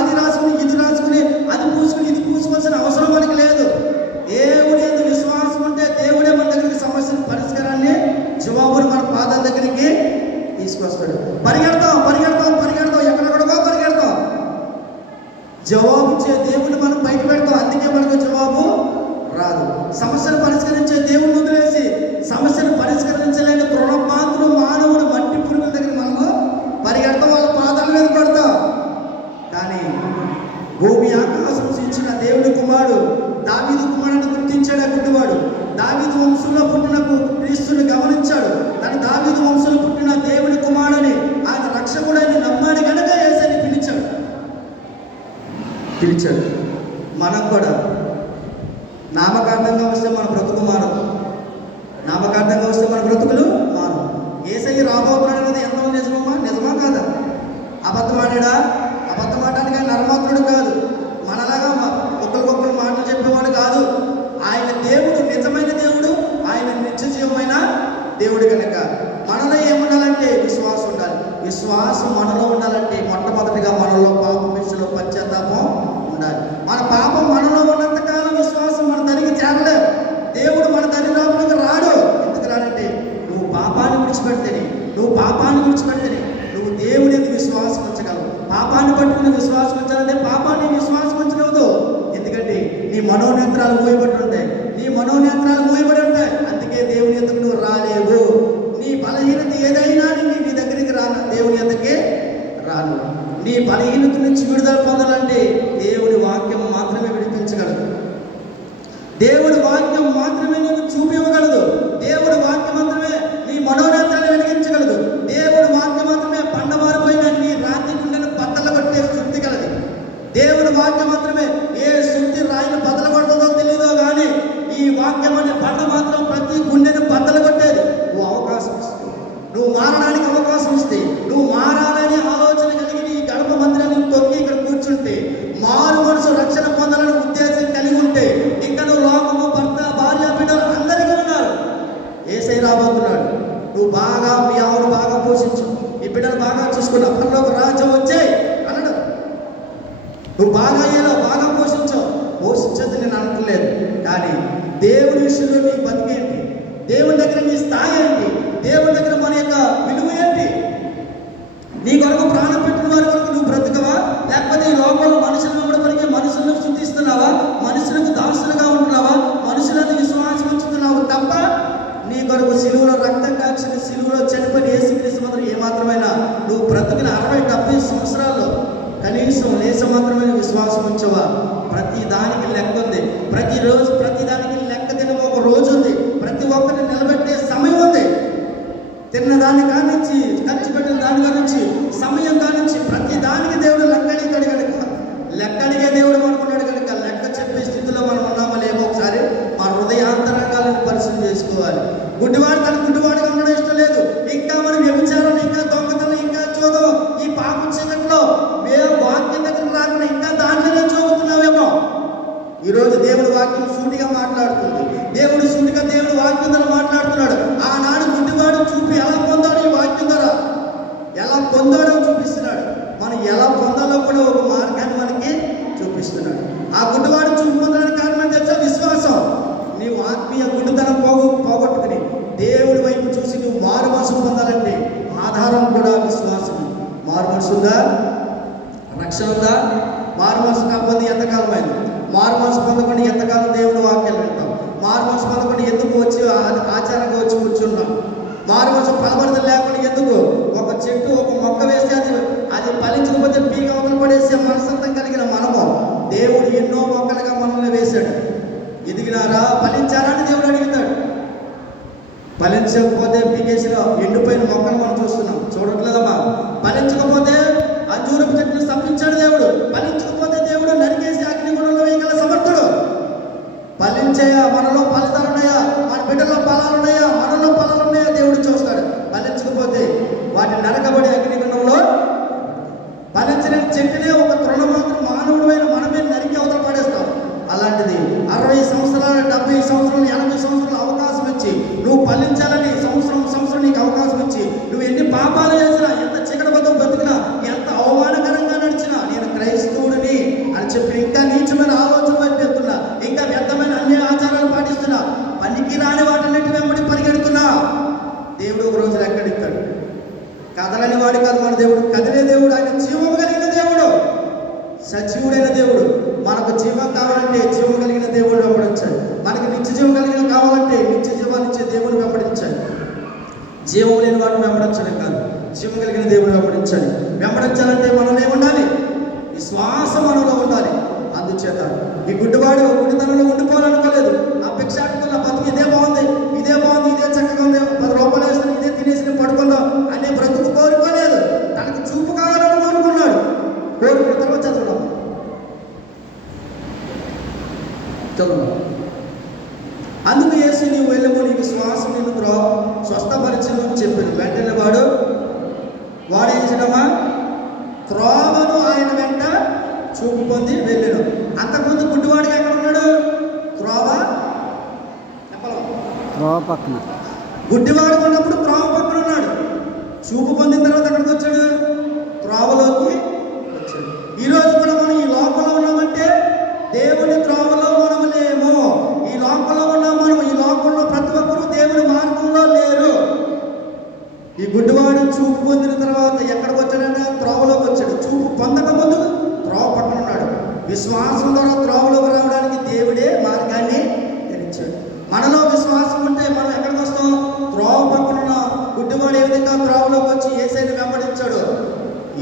అది రాసుకుని ఇది రాసుకుని అది పూసుకుని ఇది పూసుకోవాల్సిన అవసరం మనకి లేదు. దేవుడి యందు విశ్వాసం ఉంటే దేవుడే మన దగ్గరికి సమస్యల పరిష్కారాన్ని, జవాబును మన పాదాల దగ్గరికి తీసుకొస్తాడు. పరిగెడతాం ఎక్కడెక్కడికో పరిగెడతాం. జవాబు ఇచ్చే దేవుడిని మనం బయట పెడతాం, అందుకే మనకు జవాబు రాదు. సమస్యను పరిష్కరించే దేవుడిని వదిలేసి సమస్యను పరిష్కరించలేని తృణపాత్రుడు మానవుడు మట్టి పురుగుల దగ్గర మనము పరిగెడతాం, వాళ్ళ పాదాల మీద పడతాం. కానీ భూమి ఆకాశం సృష్టించిన దేవుడి కుమారుడు, దావీదు కుమారుడిని గుర్తించాడు. గుడ్డివాడు దావీదు వంశంలో పుట్టిన క్రీస్తుని గమనించాడు. తన దావీదు వంశంలో పుట్టిన దేవుడి కుమారుడిని, ఆయన రక్షకుడని నమ్మాడు కనుక యేసయ్యని పిలిచాడు. మనం కూడా నామకార్థంగా వస్తే మన బ్రతుకు మారదు. నామకార్థంగా వస్తే మన బ్రతుకులు మారదు. యేసయ్య రాబోతున్నాడన్నది ఎంతో నిజమా కాదా? అబద్ధమాడా? అబద్ధమాడడానికి ఆయన నరమాత్రుడు కాదు. మనలాగా ఒక్కరికొక్కరు మాటలు చెప్పేవాడు కాదు. ఆయన దేవుడు, నిజమైన దేవుడు, ఆయన నిత్య జీవమైన దేవుడు కనుక మనలో ఏముండాలంటే విశ్వాసం ఉండాలి. విశ్వాసం మనలో ఉండాలంటే మొట్టమొదటిగా మనలో పాపం విషయంలో పశ్చాత్తాపం ఉండాలి. మన పాపం మనలో ఉన్నంతకాలం విశ్వాసం మన దరికి చేరలేదు. దేవుడు మన దరి లోపలికి రాడు. ఎందుకు రాడంటే నువ్వు పాపాన్ని విడిచిపెడితేనే నువ్వు దేవుని విశ్వాసం ఉంచగలవు. పాపాన్ని పట్టుకుని విశ్వాసం ఉంచాలంటే పాపాన్ని విశ్వాసం ఉంచలేవు. ఎందుకంటే నీ మనోనేత్రాలు మూయబడి ఉంటాయి. అందుకే దేవుని ఎదుగు నువ్వు రాలేవు. నీ బలహీనత ఏదైనా నీ దగ్గరికి దేవుని ఎద్దకే రాను. నీ బలహీనత నుంచి విడుదల పొందాలంటే దేవుడి వాక్యం మాత్రమే విడిపించగలదు. దేవుడి వాక్యం మాత్రమే నీకు చూపివ్వగలదు. దేవుడి వాక్యం మాత్రమే నీ మనోనేత్రాన్ని వెలిగించగలదు. దేవుడి వాక్యం మాత్రమే పండమారిపోయిన నీ రాత్రి గుండెను బద్దలు కొట్టే శుద్ధి మారడానికి అవకాశం ఇస్తే, నువ్వు మారాలని ఆలోచన కలిగి నీ గడప మందిరాన్ని తొక్కి ఇక్కడ కూర్చుంటే, మారు మనసు రక్షణ పొందాలని ఉద్దేశం కలిగి ఉంటే, ఇంకా నువ్వు లోకము, భర్త, భార్య, బిడ్డలు అందరికీ ఉన్నారు. యేసయ్య రాబోతున్నాడు. నువ్వు బాగా మీ ఆవును బాగా పోషించు, ఈ బిడ్డలు బాగా చూసుకున్నా, పరలోక రాజ్యం వచ్చే అనడు. నువ్వు బాగా బాగా పోషించదు నేను అనట్లేదు. కానీ దేవుడి విషయంలో నీ బతికేంటి, దేవుని దగ్గర నీ స్థాయి ఏంటి, దేవుని దగ్గర మన యొక్క విలువ ఏంటి? నీ కొరకు ప్రాణం పెట్టిన వారి కొరకు నువ్వు బ్రతకవా? లేకపోతే ఈ లోకంలో మనుషులు వెంబడపడికి మనుషులను స్తుతిస్తున్నావా? మనుషులకు దాసులుగా ఉంటున్నావా? మనుషులను విశ్వాసం ఉంచుతున్నావు తప్ప నీ కొరకు సిలువలో రక్తం కాల్చిన, సిలువలో చనిపోయిన యేసుక్రీస్తు మాత్రం ఏమాత్రమైనా నువ్వు బ్రతికిన 60-70 సంవత్సరాల్లో కనీసం లేస మాత్రమైన విశ్వాసం ఉంచవా? ప్రతి దానికి లెక్క ఉంది. ప్రతిరోజు ప్రతి దానికి లెక్క తిన ఒక రోజు ఉంది. ప్రతి ఒక్కరిని నిలబెట్టే సమయం ఉంది. తిన్న దాని కానించి, ఖర్చు పెట్టిన దాని కానించి, సమయం కానించి ప్రతి దానికి దేవుడు లెక్క అడిగాడు కనుక, లెక్క అడిగే దేవుడు అనుకున్నాడు కనుక, లెక్క చెప్పే స్థితిలో మనం ఉన్నామో లేమో ఒకసారి మన హృదయాంతరంగాలను పరిశీలన చేసుకోవాలి. గుడ్డివాడు తన గుడ్డివాడుగా ఉండడం ఇష్టం లేదు. ఇంకా మనం వ్యభిచారం, ఇంకా దొంగతనం, ఇంకా చూడడం, ఈ పాప చీకట్లో వాక్యం దగ్గర రాకుండా ఇంకా దాంట్లోనే చూపుతున్నావేమో. ఈరోజు దేవుడు వాక్యం సూటిగా మాట్లాడుతుంది. దేవుడు వాక్యం ద్వారా మాట్లాడుతున్నాడు. ఆనాడు గుడ్డివాడు చూపి ఎలా పొందాడు, ఈ వాక్యం ద్వారా ఎలా పొందాడో చూపిస్తున్నాడు. మనం ఎలా పొందాలో కూడా ఒక మార్గాన్ని మనకి చూపిస్తున్నాడు. ఆ గుడ్డివాడు చూపు పొందడానికి కారణం తెలుసా? విశ్వాసం. నీవు ఆత్మీయ గుడ్డితనం పోగొట్టుకుని దేవుడి వైపు చూసి నువ్వు మారు మనసు పొందాలంటే ఆధారం కూడా విశ్వాసం. మారు మనసు ఉందా? రక్షణ ఉందా? మారు మనసు కాకపోతే ఎంతకాలం అయింది? మారు మనసు పొందకుండా ఎంతకాలం దేవుని వాక్యాలు వింటాం? మారు మనసు పొందకుండా ఎందుకు వచ్చి ఆచారంగా వచ్చి కూర్చున్నాం? మారు మనసు ఫలబడత లేకుండా ఎందుకు? ఒక చెట్టు, ఒక మొక్క వేస్తే అది ఫలించకపోతే పీక అవతల పడేసే మనసంతం కలిగిన మనము, దేవుడు ఎన్నో మొక్కలుగా మనల్ని వేశాడు. ఎదిగినారా, ఫలించారా అని దేవుడు అడుగుతాడు. ఫలించకపోతే పీకేసిన ఎండిపోయిన మొక్కలు మనం చూస్తున్నాం, చూడట్లేదమ్మా? ఫలించకపోతే అంజూరపు చెట్టును స్తంభించాడు దేవుడు. ఫలించకపోతే దేవుడు నరికేసి అగ్నిగుండంలో వేయగల సమర్థుడు. ఫలించాయా, మనలో ఫలితాలు ఉన్నాయా, మన బిడ్డలో ఫలాలు ఉన్నాయా, మనలో ఫలాలు ఉన్నాయా దేవుడు చూస్తాడు. ఫలించకపోతే వాటిని నరకబడి అగ్నిగుండంలో, ఫలించిన చెట్టునే ఒక తృణ మాత్రం మానవుడైన మనమే నరికి అవతల పడేస్తాం. అలాంటిది 60 సంవత్సరాలు, 70 సంవత్సరాలు, 80 సంవత్సరాలు అవకాశం ఇచ్చి నువ్వు ఫలించాలని సంవత్సరం నీకు అవకాశం ఇచ్చి నువ్వు ఎన్ని పాపాలు చేసినా, ఎంత చీకటి బతుకినా, ఎంత అవమానకరంగా నడిచినా, నేను క్రైస్తవుడిని అని చెప్పి ఇంకా నీచమైన ఆలోచన వైపు వెళ్తున్నా, ఇంకా వ్యర్థమైన అన్ని ఆచారాలు పాటిస్తున్నా, పనికి రాని వాటిన్నిటి వెంబడి పరిగెడుతున్నా, దేవుడు ఒక రోజు ఎక్కడిస్తాడు. కదలని వాడు కాదు మన దేవుడు, కదిలే దేవుడు. ఆయన జీవము కలిగిన దేవుడు, సజీవుడైన దేవుడు. మనకు జీవం కావాలంటే జీవం కలిగిన దేవుడు వెంబడించాలి. మనకి నిత్య జీవం కలిగిన కావాలంటే నిత్య జీవాన్ని ఇచ్చే దేవుడు వెంబడించాలి. జీవం లేని వాడిని వెంబడించడం కాదు, జీవం కలిగిన దేవుడు వెంబడించాలి. వెంబడించాలంటే మనలో ఏముండాలి? విశ్వాసం మనలో ఉండాలి. అందుచేత ఈ గుడ్డివాడు గుడితనంలో ఉండిపోవాలనుకోలేదు. ఆ భిక్షాటకుల బతుకు ఇదే బాగుంది, ఇదే చక్కగా ఉంది, 10 రూపాయలు వేసుకుని ఇదే తినేసి పడుకుందాం అనే బ్రతుకు కోరుకోలేదు. తనకు చూపు కావాలని కోరుకున్నాడు. కోరుకున్న తర్వాత చదువుదాం. అందుకు యేసు నీవు వెళ్ళము, నీ విశ్వాసం నిన్ను స్వస్థపరిచను చెప్పాను. వెంటనే వాడు ఏం చేయడమా, త్రోవను ఆయన వెంట చూపు పొంది వెళ్ళాడు. అంతకుముందు గుడ్డివాడిగా ఎక్కడ ఉన్నాడు? త్రోవ పక్కన. గుడ్డివాడు ఉన్నప్పుడు త్రోవ పక్కన ఉన్నాడు. చూపు పొందిన తర్వాత ఎక్కడికి వచ్చాడు? త్రోవలోకి వచ్చాడు. ఈరోజు కూడా మనం ఈ లోకంలో ఉన్నామంటే దేవుని త్రోవలో మనం లేము. ఈ లోకంలో ఉన్నాం మనం. ఈ లోకంలో ప్రతి ఒక్కరూ దేవుని మార్గంలో లేరు. ఈ గుడ్డివాడు చూపు పొందిన తర్వాత ఎక్కడికి వచ్చాడంటే త్రోవలోకి వచ్చాడు. చూపు పొందక ముందు త్రోవ పక్కన ఉన్నాడు. విశ్వాసం ద్వారా త్రోవలోకి రావడానికి దేవుడే మార్గాన్ని తెరిచాడు. మనలో విశ్వాసం ఉంటే మనం ఎక్కడికి వస్తాం? త్రోవ పక్కన ఉన్న గుడ్డివాడు ఏ విధంగా త్రోవలోకి వచ్చి యేసయ్యను వెంబడించాడు.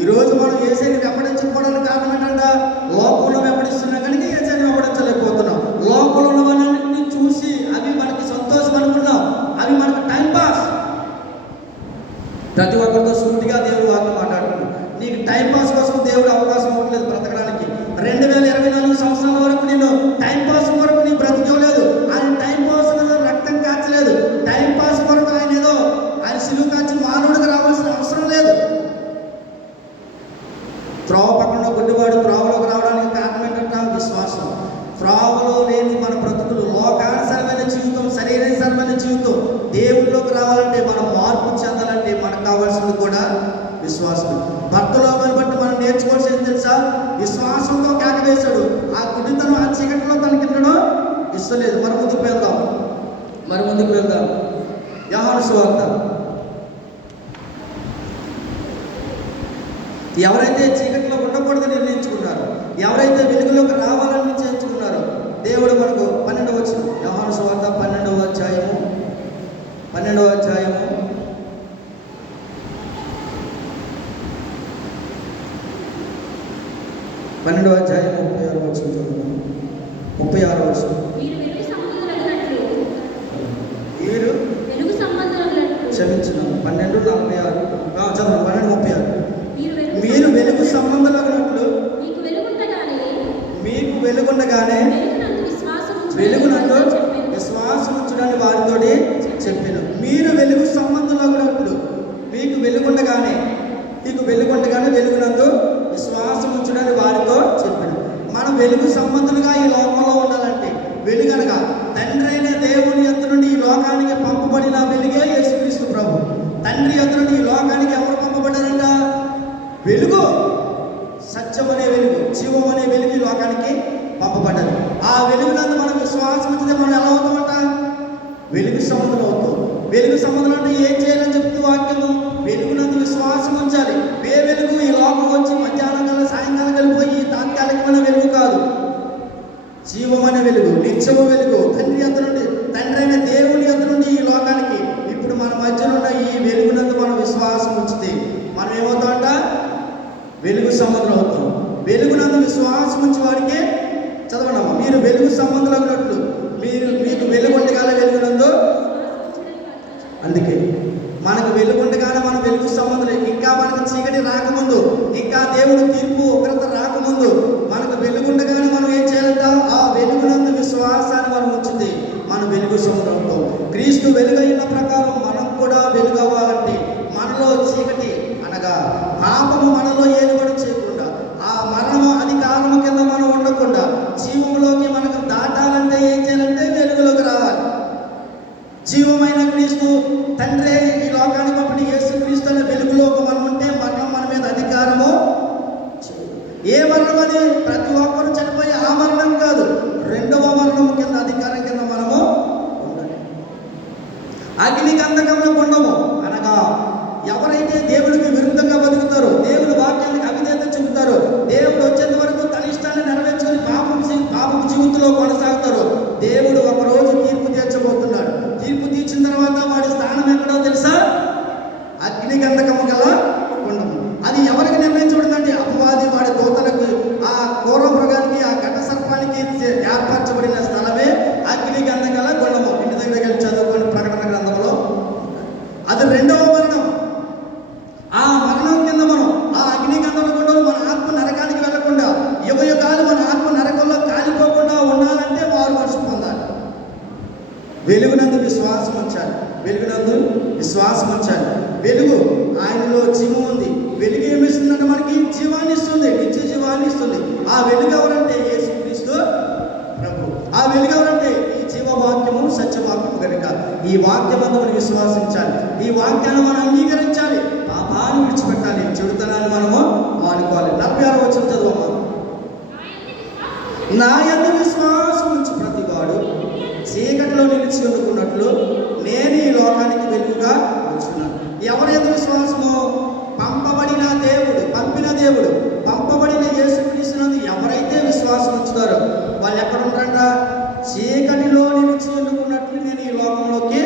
ఈరోజు మనం యేసయ్యను వెంబడించకపోవడానికి కారణం ఏంటంటే లోకంలో వెంబడిస్తున్నాం కనుక యేసయ్యను వెంబడించలేకపోతున్నాం. లోకంలో ఉన్న వాళ్ళన్నింటినీ చూసి అవి మనకి సంతోషం అనుకున్నాం, అవి మనకు టైం పాస్. ప్రతి ఒక్కరితో సూటిగా దేవుడు వాక్యం మాట్లాడుతున్నాడు. నీకు టైం పాస్ కోసం దేవుడు అవకాశం ఇవ్వట్లేదు బ్రతకడానికి. 2024 సంవత్సరాల వరకు నేను టైం పాస్ కొరకు నీ బ్రతికలేదు. ఆయన టైం పాస్ రక్తం కాచలేదు. టైం పాస్ కొరకు ఆయన ఏదో ఆయన సిలువ కాచి మానవుడిగా కావాల్సింది కూడా విశ్వాసం. భర్తలోని బట్టి మనం నేర్చుకోవాల్సింది తెలుసా? విశ్వాసంతో కేక వేశాడు. ఆ గుడ్డితనం ఆ చీకటిలో తనకి ఉండడం ఇష్టలేదు. మరి ముందుకు వెళ్దాం. యోహాను సువార్త. ఎవరైతే చీకటిలో ఉండకూడదని నిర్ణయించుకున్నారో, ఎవరైతే వెలుగులోకి రావాలని నిశ్చయించుకున్నారో, దేవుడు మనకు 12వ వచనం, యోహాను సువార్త 12వ అధ్యాయము 12వ అధ్యాయము 36వ వచనం. 36వ వచనం. క్షమించున్నాను. 12:46 చదువు. 12:36. మీరు వెలుగు సంబంధులైనట్లు మీకు వెలుగుండగానే వెలుగునందు విశ్వాసం ఉంచడానికి వారితో చెప్పాను. మీరు వెలుగు సంబంధులైనట్లు మీకు వెలుగుండగానే వెలుగునందు విశ్వాసం ఉంచడానికి వారితో చెప్పాను. మనం వెలుగు సంబంధులుగా ఈ లోకంలో ఉండాలంటే, వెలుగనగా తండ్రి అయిన దేవుని యొద్ద నుండి ఈ లోకానికి పంపబడిన వెలుగే యేసుక్రీస్తు ప్రభు. తండ్రి యొద్ద నుండి ఈ లోకానికి ఎవరు పంపబడ్డారంట? వెలుగు, సత్యం అనే వెలుగు, జీవం అనే వెలుగు ఈ లోకానికి పంపబడ్డది. ఆ వెలుగునందు మనం విశ్వాసం ఉంచితే మనం ఎలా అవుతామంట? వెలుగు సంబంధులు అవుతాం. వెలుగు సంబంధులు అంటే ఏం చేయాలని చెప్తుంది వాక్యము? వెలుగునందు విశ్వాసం ఉంచాలి. వెలుగు ఈ లోకం వచ్చి మధ్యాహ్నం కల్లా సాయంకాలం కలిపోయి తాత్కాలికమైన వెలుగు కాదు. జీవం అనే వెలుగు, నిత్యము వెలుగు, తండ్రి అయిన దేవుని యొద్ద నుండి ఈ లోకానికి ఇప్పుడు మన మధ్యలో ఉన్న ఈ వెలుగునందు మనం విశ్వాసం ఉంచితే మనం ఏమవుతామంట? వెలుగు సంబంధులు అవుతాం. వెలుగునందు విశ్వాసం ఉంచి వాడికి చదవడమ్మా. మీరు వెలుగు సంబంధులు అన్నట్లు మీకు వెలుగుండగానే వెలుగునందు. అందుకే మనకు వెలుగుండగానే మనం వెలుగు సంబంధులు. ఇంకా మనకు చీకటి రాకముందు, ఇంకా దేవుడు తీర్పు ఉగ్రత రాకముందు మనకు వెలుగుండగానే మనం ఏం చేయాలంట? ఆ వెలుగునందు విశ్వాసాన్ని మనం ఉంచితే మనం వెలుగు సంబంధులు అవుతాం. క్రీస్తు వెలుగైన ప్రకారం మనం కూడా వెలుగు అవ్వాలంటే మనలో చీకటి అనగా పాపము మనలో ఏలుబడి చేయకుండా, ఆ మరణము అధికారము కింద మనం ఉండకుండా జీవంలోకి మనకు దాటాలంటే ఏం చేయాలంటే వెలుగులోకి రావాలి. జీవమైన క్రీస్తు తండ్రి ఈ లోకానికి పంపిణీ యేసుక్రీస్తు అనే వెలుగులోకి మనం ఉంటే మరణం మన మీద అధికారము. ఏ మరణం అది? ప్రతి ఒక్కరు చనిపోయి ఆ మరణం కాదు, రెండవ మరణం కింద అధికారం కింద మనము ఉండాలి. అగ్ని గంధకంలో ఉండము అనగా ఎవరైతే దేవుడికి విరుద్ధంగా బతుకుతారో, దేవుడి వాక్యానికి అవిధేయత చూపుతారో, దేవుడు వచ్చేంత వరకు తన ఇష్టాన్ని నెరవేర్చుకొని పాపపు జీవితంలో కొనసాగుతారో, దేవుడు ఒకరోజు తీర్పు తీర్చబోతున్నాడు. తీర్పు తీర్చిన తర్వాత వాడి స్థానం ఎక్కడో తెలుసా? అగ్ని గంధకము గల ఉండము. అది ఎవరికి నిర్ణయించబడిందంటే అపవాది వాడి దూతలకు, ఆ క్రూర మృగానికి, ఆ ఘట సర్పానికి ఏర్పరచబడిన స్థలమే అగ్ని గంధకల గుండము. ఇంటి దగ్గరికి వెళ్ళి చదువుకొని ప్రకటన గ్రంథంలో అది రెండవ మరణం. ఆ మరణం కింద మనం ఆ అగ్ని గంధంలో కూడా మన ఆత్మ నరకానికి వెళ్లకుండా, యుగాలు మన ఆత్మ నరకంలో కాలిపోకుండా ఉండాలంటే మారు మనసు పొందాలి. వెలుగునందు విశ్వాసం ఉంచాలి. వెలుగు ఆయనలో జీవం ఉంది. వెలుగు ఏమిస్తుందంటే మనకి జీవాన్ని ఇస్తుంది, నిత్య జీవాన్ని ఇస్తుంది. ఆ వెలుగు ఎవరంటే యేసుక్రీస్తు ప్రభు. ఆ వెలుగు ఎవరంటే ఈ జీవవాక్యము, సత్యవాక్యము కనుక ఈ వాక్యమందు మనం విశ్వాసించాలి. ఈ వాక్యాన్ని మనం అంగీకరించాలి. పాపాన్ని విడిచిపెట్టాలి. చెడుతనాన్ని మనము మానుకోవాలి. 46వ వచనం చదువమ్మా. నా యందు విశ్వాసం ఉంచి ప్రతివాడు చీకటిలో నిలిచి ఉండుకున్నట్లు నేను ఈ లోకానికి వెలుగుగా వచ్చున్నాను. ఎవరి యందు విశ్వాసము? పంపిన దేవుడు, పంపబడిన యేసుక్రీస్తునందు ఎవరైతే విశ్వాసం ఉంచుతారో వాళ్ళు ఎక్కడ ఉంటారంట? చీకటిలో నిలిచి ఉండుకున్నట్లు నేను ఈ లోకంలోకి.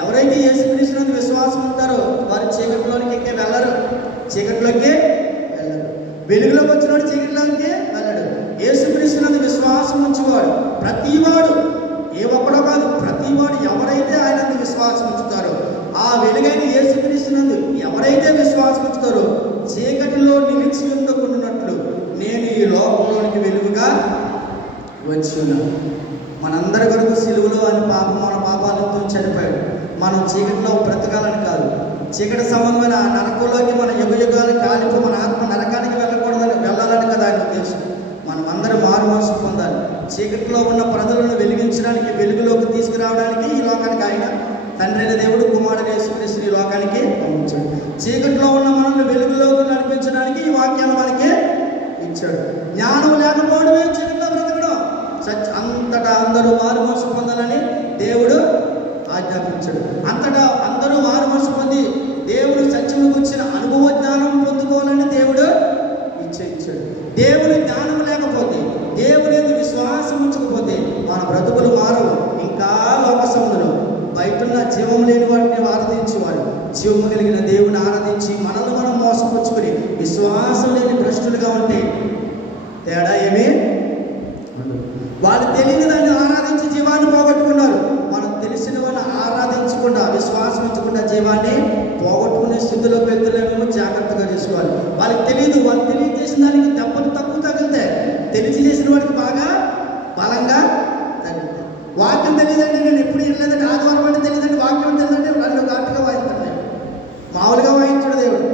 ఎవరైతే యేసుక్రీస్తునందు విశ్వాసం ఉంటారో వారు చీకటిలోకి వెళ్ళరు. వెలుగులోకి వచ్చినవాడు చీకటిలోకి వెళ్ళడు. యేసుక్రీస్తునందు విశ్వాసం ఉంచేవాడు ప్రతివాడు, ఏ ఒక్కడో కాదు, ప్రతివాడు ఎవరైతే ఆయనందు విశ్వాసం ఉంచుతారో, ఆ వెలుగైన యేసుక్రీస్తునందు ఎవరైతే విశ్వాసం ఉంచుతారో చీకటిలో నిలిచి ఉండకున్నట్లు నేను ఈ లోకంలోనికి వెలుగుగా వచ్చున్నాను. మనందరి కొరకు సిలువలో ఆయన మన పాపాలతో చనిపోయాడు. మనం చీకటిలో బ్రతకాలని కాదు, చీకటి సంబంధమైన నరకంలోకి మన యుగాలు కాలిపో మన ఆత్మ నరకానికి వెళ్ళాలని కదా ఆయన ఉద్దేశం. మనం అందరం మారు మనసు పొందాలి. చీకటిలో ఉన్న ప్రజలను వెలిగించడానికి, వెలుగులోకి తీసుకురావడానికి ఈ లోకానికి ఆయన తండ్రి అయిన దేవుడు కుమారుడు యేసుక్రీస్తుని ఈ లోకానికి పంపించాడు. చీకట్లో ఉన్న మనల్ని వెలుగులోకి నడిపించడానికి ఈ వాక్యాన్ని మనకి ఇచ్చాడు. జ్ఞానం లేకపోవడమే చీకట్లో బ్రతకడం. అంతటా అందరూ మారు మనసు పొందాలని దేవుడు ఆజ్ఞాపించాడు. అంతటా అందరూ మారు మనసు పొంది దేవుడు సత్యము గురించిన అనుభవ జ్ఞానం పొందుకోవాలని దేవుడు ఇచ్చాడు. దేవుని జ్ఞానం లేకపోతే, దేవుని విశ్వాసం ఉంచకపోతే మన బ్రతుకులు మారవు. ఇంకా లోక సముద్రం బయటన్న జీవం లేని వాటిని ఆరాధించేవాడు జీవము కలిగిన దేవుని ఆరాధించి మనల్ని మనం మోసపుచ్చుకుని విశ్వాసం లేని భ్రష్టులుగా ఉంటే తేడా ఏమీ వాళ్ళు తెలియని దాన్ని ఆరాధించి జీవాన్ని పోగొట్టుకున్నారు. మనం తెలిసిన వాళ్ళని ఆరాధించకుండా విశ్వాసం ఉంచకుండా జీవాన్ని పోగొట్టుకునే స్థితిలోకి వెళ్తులేమేమో జాగ్రత్తగా చేసుకోవాలి. వాళ్ళకి తెలియదు, వాళ్ళు తెలియజేసిన దానికి దెబ్బలు తక్కువ తగిలితే తెలిసి చేసిన వాడికి బాగా బలంగా తగిలితే. వాక్యం తెలియదండి, నేను ఎప్పుడు వెళ్ళలేదండి, ఆదివారం అంటే తెలియదండి, వాక్యం తెలియదంటే రెండు ఘాటుగా వాయిస్తాడు మామూలుగా వాయించాడు దేవుడు.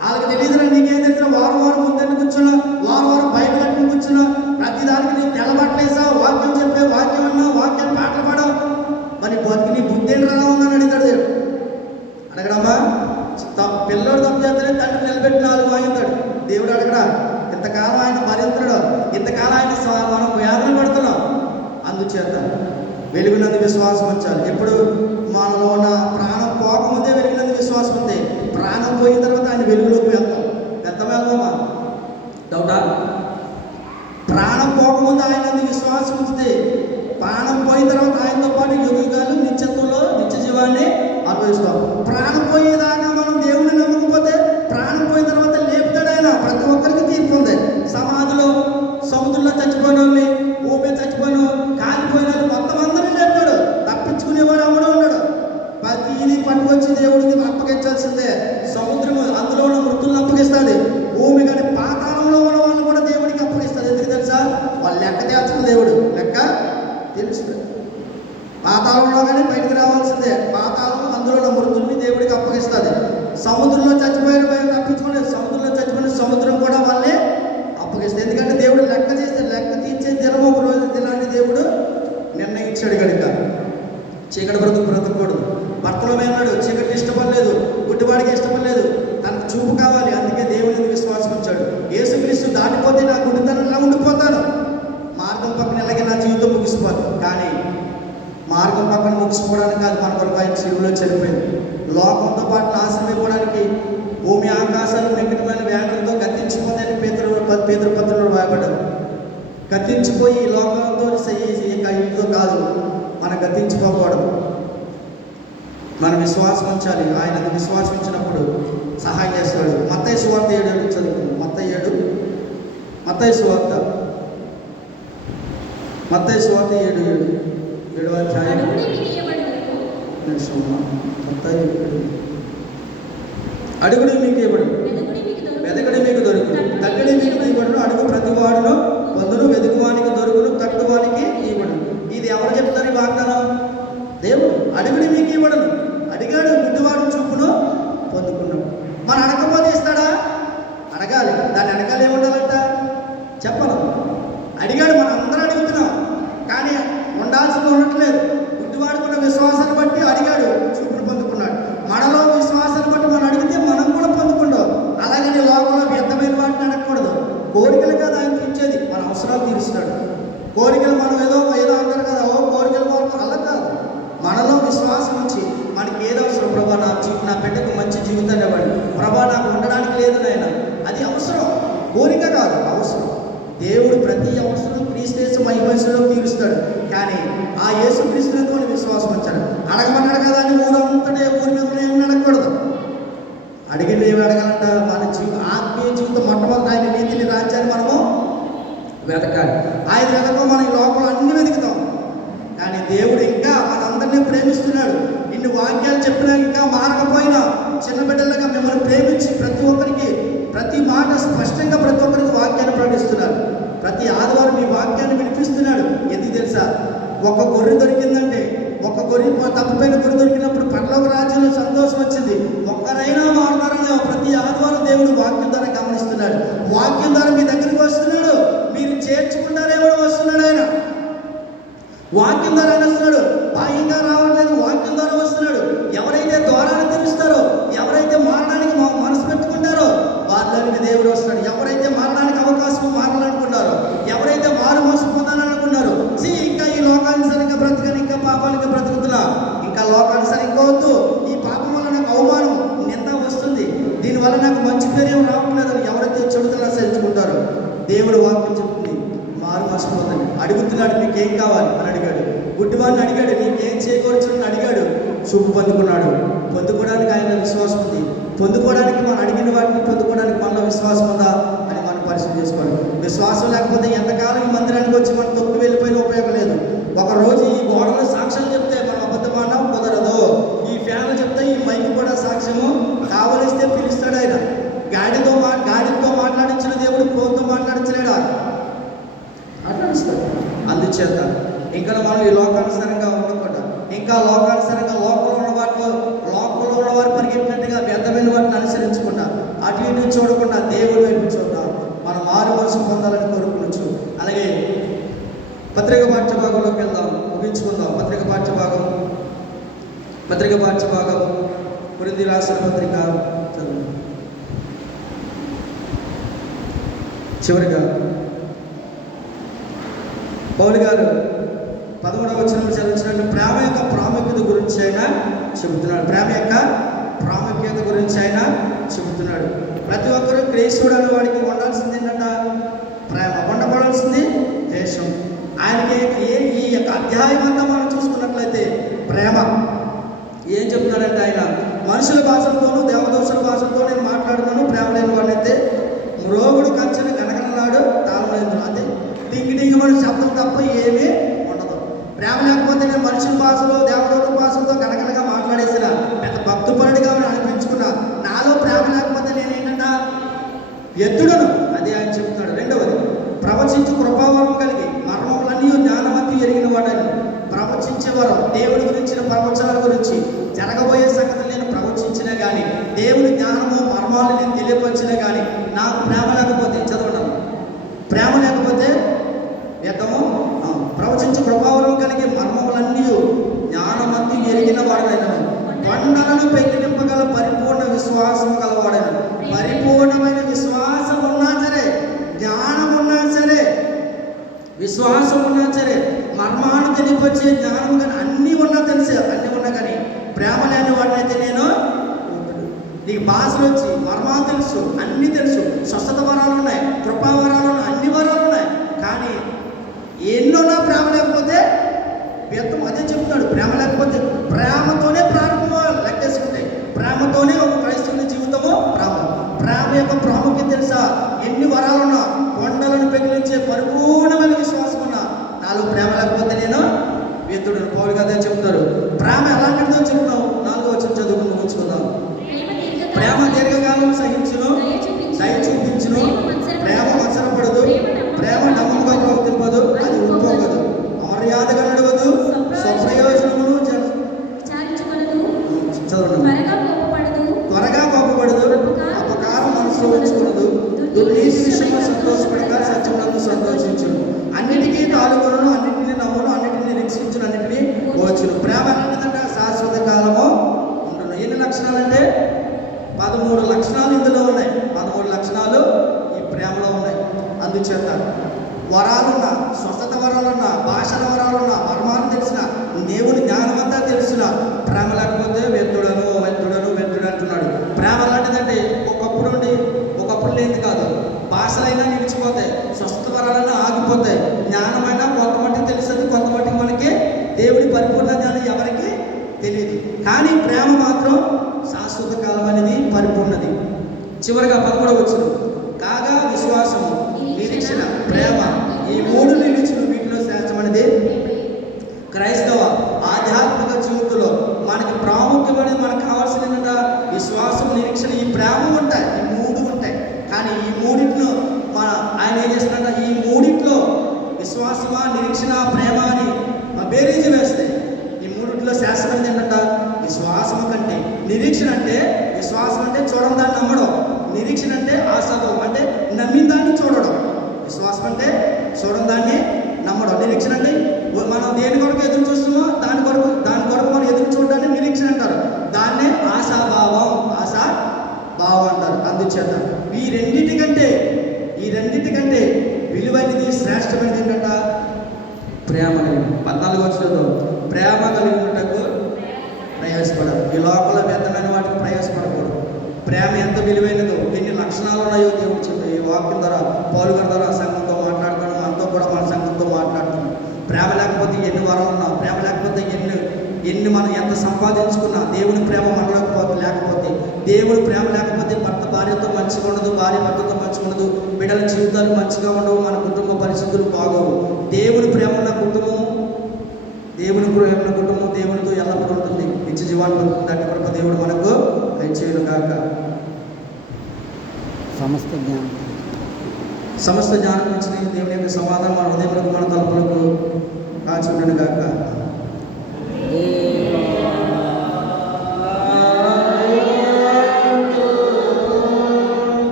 వాళ్ళకి తెలియదురా, నీకేం తెలిసిన వారం వారం ముందండి కూర్చున్నా, వారం వారం బైబిల్ కట్టుకుని కూర్చున్నా, ప్రతి దానికి నీకు తెల్లబట్టలేసావు, వాక్యం చెప్పే వాక్యం అన్నా, వాక్యం పాటలు పాడవు, మరి బతికి నీ బుద్ధి ఏంటి రా ఉందని అడుగుతాడు దేవుడు. అడగడమ్మా, పిల్లోడు తప్పు చేస్తేనే తండ్రి నిలబెట్టి 4 వాయిస్తాడు దేవుడు. అడగడా, ఇంతకాలం ఆయన భరించడు, ఇంతకాలం ఆయన మనం వేదన పడుతున్నాం. అందుచేత వెలుగునందు విశ్వాసం ఉంచాలి. ఎప్పుడు మనలో ఉన్న ప్రాణం పోకముందే వెలుగునందు విశ్వాసం ఉంది. ప్రాణం పోయిన తర్వాత ఆయన వెలుగులోకి వెళ్తాం. వెళ్తామా? డౌటా? ప్రాణం పోకముందు ఆయన విశ్వాసం ఉంచితే ప్రాణం పోయిన తర్వాత ఆయనతో పాటు యుగాలు నిత్యత్వంలో నిత్య జీవాన్ని అనుభవిస్తాం. ప్రాణం పోయేదాకా మనం దేవుని నమ్మకపోతే ప్రాణం పోయిన తర్వాత లేపుతాడు ఆయన. ప్రతి ఒక్కరికి తీర్పు ఉంది. సమాధిలో సముద్రంలో చచ్చిపోయిన వాళ్ళని, భూమి చచ్చిపోయిన కాలిపోయిన వాళ్ళు మొత్తం అందరినీ లేపుతాడు. తప్పించుకునేవాడు అమ్మడం ఉన్నాడు. ప్రతిది పట్టుకొచ్చి దేవుడికి అప్పగించాల్సిందే. సముద్రం అందులో ఉన్న మృతులను అప్పగిస్తుంది. భూమి కానీ పాతాళంలో ఉన్న వాళ్ళు కూడా దేవుడికి అప్పగిస్తుంది. ఎందుకు తెలుసా? వాళ్ళు లెక్క తేల్చిన దేవుడు లెక్క తెలుస్తుంది. పాతాళంలో కానీ బయటకు రావాల్సిందే. పాతాళం అందులో ఉన్న మృతుల్ని దేవుడికి అప్పగిస్తుంది. సముద్రంలో చచ్చిపోయిన తప్పించుకునే సముద్రంలో చచ్చిపోయిన సముద్రం కూడా వాళ్ళని అప్పగిస్తుంది. ఎందుకంటే దేవుడు లెక్క చేస్తే లెక్క తీర్చే దినం ఒక రోజు దినాన్ని దేవుడు నిర్ణయించాడు కనుక చీకటి బ్రతకూడదు. భర్తలో ఏమన్నాడు? చీకటి ఇష్టపడలేదు, గుడ్డివాడికి ఇష్టపడలేదు, తనకు చూపు కావాలి. అందుకే దేవుని విశ్వాసం ఉంచాడు. యేసుక్రీస్తు దాటిపోతే నా గుడ్డితనంలా ఉండిపోతాను, మార్గం పక్కన ఎలాగే నా జీవితం ముగిసిపోదు. కానీ మార్గం పక్కన ముగిసిపోవడానికి కాదు, మన కొరకు ఆయన శిలువలో చనిపోయింది. లోకంతో పాటు నాశనం అయిపోవడానికి భూమి ఆకాశాలు వెంకటమైన వ్యాధులతో గతించిపోతాయని పేతురు పత్రికలో రాయబడ్డారు. గతించిపోయి ఈ లోకంతో ఇదితో కాదు, మనం గతించుకోకూడదు. మనం విశ్వాసం ఉంచాలి. ఆయన విశ్వాసం ఉంచినప్పుడు సహాయం చేస్తాడు. మత్తయి సువార్త 7 చదువుకుంది. మత్తయి సువార్త 7వ అధ్యాయం. అడుగుడి మీకు ఇవ్వడు, వెదకడి మీకు దొరుకును, తట్టడి మీకు ఇవ్వడును, అడుగు ప్రతివాడును పొందును, వెదుకువానికి దొరుకును, తట్టువానికి ఇవ్వడు. ఇది ఎవరు చెప్తారు ఈ వాగ్దానం? దేవుడు. అడుగుడి మీకు ఇవ్వడును, అడిగాడు గుడ్డివాడు చూపును పొందుకున్నాడు. మనం అడగకపోతే ఇస్తాడా? అడగాలి. దాన్ని అడగాలి. ఏముండాలంట చెప్పను. అడిగాడు, మనం అందరూ అడుగుతున్నాం, కానీ ఉండాల్సింది ఉండట్లేదు. గుడ్డివాడుకున్న విశ్వాసాన్ని బట్టి అడిగాడు, చూపును పొందుకున్నాడు. మనలో విశ్వాసాన్ని బట్టి మనం అడిగితే మనం కూడా పొందుకుంటాం. అలాగని లోకంలో వ్యర్థమైన వాటిని అడగకూడదు. కోరికలు కాదు ఆయన తీర్చేది, మన అవసరాలు తీరుస్తాడు. కోరికలు మనం ఏదో అంటారు కదా, కోరికలు కోరిక అలా కాదు. మనలో విశ్వాసం ఉంచి మనకి ఏదో అవసరం, ప్రభా నా బిడ్డకు మంచి జీవితాన్ని ఇవ్వండి, ప్రభా నాకు ఉండడానికి లేదు నాయన, అది అవసరం, కోరిక కాదు, అవసరం. దేవుడు ప్రతి అవసరం క్రీస్తు మహిమలో తీరుస్తాడు. కానీ ఆ యేసుక్రీస్తుతో విశ్వాసం వచ్చాడు. అడగమన్నాడు కదా అని ఊరంతటే ఊరి మీద ఏమి అడగకూడదు. అడిగింది ఏమి అడగాలంట? మన ఆత్మీయ జీవితం మొట్టమొదటి ఆయన నీతిని, రాజ్యాన్ని మనము వెతకాలి. ఆయన వెతకో మనం ఈ లోపల అన్ని వెతుకుతాం. కానీ దేవుడు ఇంకా మనందరినీ ప్రేమిస్తున్నాడు. ఇన్ని వాక్యాలు చెప్పినా ఇంకా మారకపోయినా చిన్న బిడ్డలుగా మిమ్మల్ని ప్రేమించి ప్రతి ఒక్కరికి ప్రతి మాట స్పష్టంగా ప్రతి ఒక్కరికి వాక్యాన్ని ప్రకటిస్తున్నారు. ప్రతి ఆదివారం ఈ వాక్యాన్ని వినిపిస్తున్నాడు. ఎందుకు తెలుసా? ఒక్క గొర్రె దొరికిందంటే, ఒక్క గొర్రె తప్పిపోయిన గొర్రె దొరికినప్పుడు పరలోక రాజ్యంలో సంతోషం వచ్చింది. ఒక్కరైనా మారుతారని ప్రతి ఆదివారం దేవుడు వాక్యం ద్వారా గమనిస్తున్నాడు. వాక్యం ద్వారా మీ దగ్గరికి వస్తున్నాడు, మీరు చేర్చుకుంటారేమో వస్తున్నాడు ఆయన. వాక్యం ద్వారా ఆయన వస్తున్నాడు, బాహ్యంగా రావట్లేదు, వాక్యం ద్వారా వస్తున్నాడు. ఎవరైతే ద్వారాన్ని తెరుస్తారో, ఎవరైతే మారడానికి దీనివల్ల నాకు మంచి పేరు ఏం రావట్లేదని ఎవరైతే చెడుతలా సహించుకుంటారో దేవుడు వాక్యం చెప్తుంది మారు మర్చిపోతుంది. అడుగుతున్నాడు నీకేం కావాలి అని అడిగాడు. గుడ్డివాడిని అడిగాడు నీకేం చేయకూడదని అడిగాడు. చూపు పొందుకున్నాడు. పొందుకోవడానికి ఆయన విశ్వాసం ఉంది. పొందుకోవడానికి మనం అడిగిన వాటిని పొందుకోవడానికి మనలో విశ్వాసం ఉందా అని మనం పరిశీలన చేసుకోవాలి. విశ్వాసం లేకపోతే ఎంతకాలం ఈ మందిరానికి వచ్చి మనం తొక్కు వెళ్ళిపోయిన ఉపయోగం లేదు. ఒకరోజు ఈ గోడలో సాక్ష్యాలు చెప్తే మనం అబద్ధమాడడం కుదరదు. ఈ ఫ్యాన్లు చెప్తే ఈ మైక్ కూడా సాక్ష్యము కావలిస్తే పిలుస్తాడు ఆయన. గాడితో మాట్లాడించిన దేవుడు ఫోన్తో మాట్లాడించలేడా? మాట్లాడిస్తాడు. అందుచేత ఇంకా మనం ఈ లోకానుసారంగా ఉండకుండా ఇంకా లోకానుసారంగా లోకంలో ఉన్నవారు పరిగెట్టినట్టుగా వ్యర్థమైన వాటిని అనుసరించకుండా అటు ఇటు చూడకుండా దేవుడు వైపు చూద్దాం. మనం మారు మనసు పొందాలని కోరుకోవచ్చు. అలాగే పత్రిక పాఠ్యభాగంలోకి వెళ్దాం, ముగించుకుందాం. పత్రిక పాఠ్యభాగం కొరింథీ రాసిన పత్రిక చదువు. చివరిగా పౌలు గారు 13వ వచనంలో చదివించినట్టు ప్రేమ యొక్క ప్రాముఖ్యత గురించి ఆయన చెబుతున్నాడు. ప్రతి ఒక్కరూ క్రైస్తవుడు అనే వాడికి ఉండాల్సింది ఏంటంట? ప్రేమ. ఉండబడాల్సింది ద్వేషం. ఆయనకి ఈ యొక్క అధ్యాయం అంతా మనం చూసుకున్నట్లయితే ప్రేమ ఏం చెప్తున్నాడంటే ఆయన మనుషుల భాషలతోనూ దేవదోషుల భాషలతో నేను మాట్లాడుతున్నాను. ప్రేమ లేని వాడైతే మ్రోగుడు కంచెను గనగనలాడు తాళలేదు. అదే డింగి మన శబ్దం తప్ప ఏమీ ఉండదు. ప్రేమ లేకపోతే నేను మనుషుల భాషలో దేవదూత భాషలతో గనగనగా మాట్లాడేసిన పెద్ద భక్తుపరుడిగా అనిపించుకున్నా. నాలో ప్రేమ లేకపోతే నేనేంటంట ఎత్తుడను. అదే ఆయన చెప్తున్నాడు. రెండవది ప్రవచించు కృపావరం కలిగి మర్మములన్నీ జ్ఞానవంతి ఎరిగిన వాడని ప్రవచించేవారు. దేవుడి గురించిన ప్రవచనాల గురించి జరగబోయే సంగతులు నేను ప్రవచించినా కానీ దేవుని జ్ఞానము మర్మాలు నేను తెలియపరిచినా కానీ నాకు ప్రేమ లేకపోతే చదవడం ప్రేమ లేకపోతే వ్యర్థము. ప్రవచించు కృపావరం కలిగి మర్మములన్నీ జ్ఞానవంతి ఎరిగిన వాడైనను కొండలను పెంకినింపగల పరిపూర్ణ విశ్వాసం గలవాడను. పరిపూర్ణమైన విశ్వాసం ఉన్నా సరే, జ్ఞానం ఉన్నా సరే, విశ్వాసం ఉన్నా సరే, మర్మాన్ని తెలియపరిచే జ్ఞానం కానీ అన్నీ ఉన్నా కానీ ప్రేమ లేని వాడినైతే నేను నీకు భాషలు వచ్చి మర్మాలు తెలుసు, అన్నీ తెలుసు, స్వస్థత వరాలు ఉన్నాయి, కృపావరాలు ఉన్నాయి, అన్ని వరాలు ఉన్నాయి, కానీ ఎన్నున్నా ప్రేమ లేకపోతే వ్యర్థం. అదే చెప్తాడు. ప్రేమ లేకపోతే ప్రేమతోనే ప్రారంభం లెక్కేసుకుంటే ప్రేమతోనే ఒక క్రైస్తవుని జీవితము ప్రేమ యొక్క ప్రాముఖ్యత తెలుసా? ఎన్ని వరాలున్నా కొండలను పెగిలించే పరిపూర్ణమైన విశ్వాసం ఉన్నా నాలో ప్రేమ లేకపోతే నేను వ్యర్థుడు. పౌలు గారు చెప్తారు. ప్రేమ ఎలాంటిదో చెప్తాం. 4వ వచనం చదువుకుని ముగించుకుందాం. ప్రేమ దీర్ఘకాలం సహించును, దయ చూపించును, ప్రేమ మత్సరపడదు, ప్రేమ నమ్మకంగా ప్రవర్తింపదు, అది ఉప్పొంగదు, అమర్యాదగా నడవదు, స్వప్రయోజనమును త్వరగా కోపపడదు, అపకారం మనసులో ఉంచుకున్నదు, దుర్నీతి విషయంలో సంతోషపడక సత్యమునందు సంతోషించును, అన్నిటికీ తాలుకొను, అన్నింటినీ నమ్మును, అన్నింటినీ నిరీక్షించును, అన్నింటినీ ఓర్చును. ప్రేమ ఎలాంటిదంటే శాశ్వత కాలము ఉండును. ఎన్ని లక్షణాలంటే 13 లక్షణాలు ఇందులో ఉన్నాయి. 13 లక్షణాలు ఈ ప్రేమలో ఉన్నాయి. అందుచేత వరాలున్నా, స్వస్థత వరాలున్నా, భాషల వరాలున్నా, మర్మాలు తెలిసిన, దేవుని జ్ఞానమంతా తెలిసిన ప్రేమ లేకపోతే వ్యర్థుడను అంటున్నాడు. ప్రేమ లాంటిదంటే ఒకప్పుడు లేనిది కాదు. భాషలైనా నిలిచిపోతాయి, స్వస్థత వరాలైనా ఆగిపోతాయి, జ్ఞానమైనా కొంత మట్టికి తెలుస్తుంది, కొంత మట్టికి మనకి దేవుడి పరిపూర్ణ జ్ఞానం ఎవరికి తెలియదు. కానీ ప్రేమ మాత్రం శాశ్వత కాలం అనేది పరిపూర్ణది. చివరిగా 11వ వచనం కాగా విశ్వాసము, నిరీక్షణ, ప్రేమ ఈ 3 నిలిచిన వీటిలో శ్రేష్టమైనది క్రైస్తవ ఆధ్యాత్మిక జీవితంలో మనకి ప్రాముఖ్యమైనది. మనకు కావాల్సిన విశ్వాసం, నిరీక్షణ, ఈ ప్రేమ ఉంటాయి. ఈ 3 ఉంటాయి. కానీ ఈ మూడింటిలో ఆయన ఏం చేస్తున్నా ఈ మూడింట్లో విశ్వాసమా, నిరీక్షణ, ప్రేమ అని బేరీజు వేస్తాయి. ఈ మూడింటిలో శాస్త్రమైనది ఏంటంట విశ్వాసం కంటే నిరీక్షణ. అంటే విశ్వాసం అంటే చూడడం దాన్ని నమ్మడం, నిరీక్షణ అంటే ఆశాభావం అంటే నమ్మిన దాన్ని చూడడం. విశ్వాసం అంటే చూడడం దాన్ని నమ్మడం, నిరీక్షణ అంటే మనం దేని కొరకు ఎదురు చూస్తున్నామో దాని కొరకు మనం ఎదురు చూడడాన్ని నిరీక్షణ అంటారు. దాన్నే ఆశాభావం అంటారు. అందుచేత ఈ రెండింటికంటే విలువైనది, శ్రేష్టమైనది ఏంటంట ప్రేమ. 14వ వచనంలో ప్రేమ కలిగి ఉన్నటకు ప్రయాసపడాలి. ఈ లోపల వ్యర్థమైన వాటికి ప్రయాసపడకూడదు. ప్రేమ ఎంత విలువైనదో, ఎన్ని లక్షణాలు ఉన్నాయో దేవుడు చెప్పి ఈ వాక్యం ద్వారా పౌలు గారి ద్వారా సంఘంతో మాట్లాడుతాడు. మనతో కూడా మన సంఘంతో మాట్లాడుతున్నాడు. ప్రేమ లేకపోతే ఎన్ని వరాలు ఉన్నా, ప్రేమ లేకపోతే ఎన్ని మనం ఎంత సంపాదించుకున్నా, దేవుని ప్రేమ మనలో లేకపోతే, దేవుని ప్రేమ లేకపోతే భర్త భార్యతో మంచిగా ఉండదు, భార్య భర్తతో మంచిగా ఉండదు, బిడ్డల జీవితాలు మంచిగా ఉండవు, మన కుటుంబ పరిస్థితులు బాగోవు. దేవుని ప్రేమ ఉన్న కుటుంబం, దేవుని ప్రేమ ఉన్న కుటుంబం దేవునితో ఎల్లప్పుడూ ఉంటుంది, నిత్య జీవాన్ని పొందుతుంది. అట్టి కృప దేవుడు మనకు దయచేయును గాక. సమస్త జ్ఞానం ఇచ్చిన దేవుని యొక్క సమాధానం మన హృదయములకు మన తలుపులకు కాచి ఉండను గాక.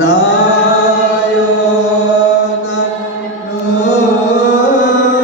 నా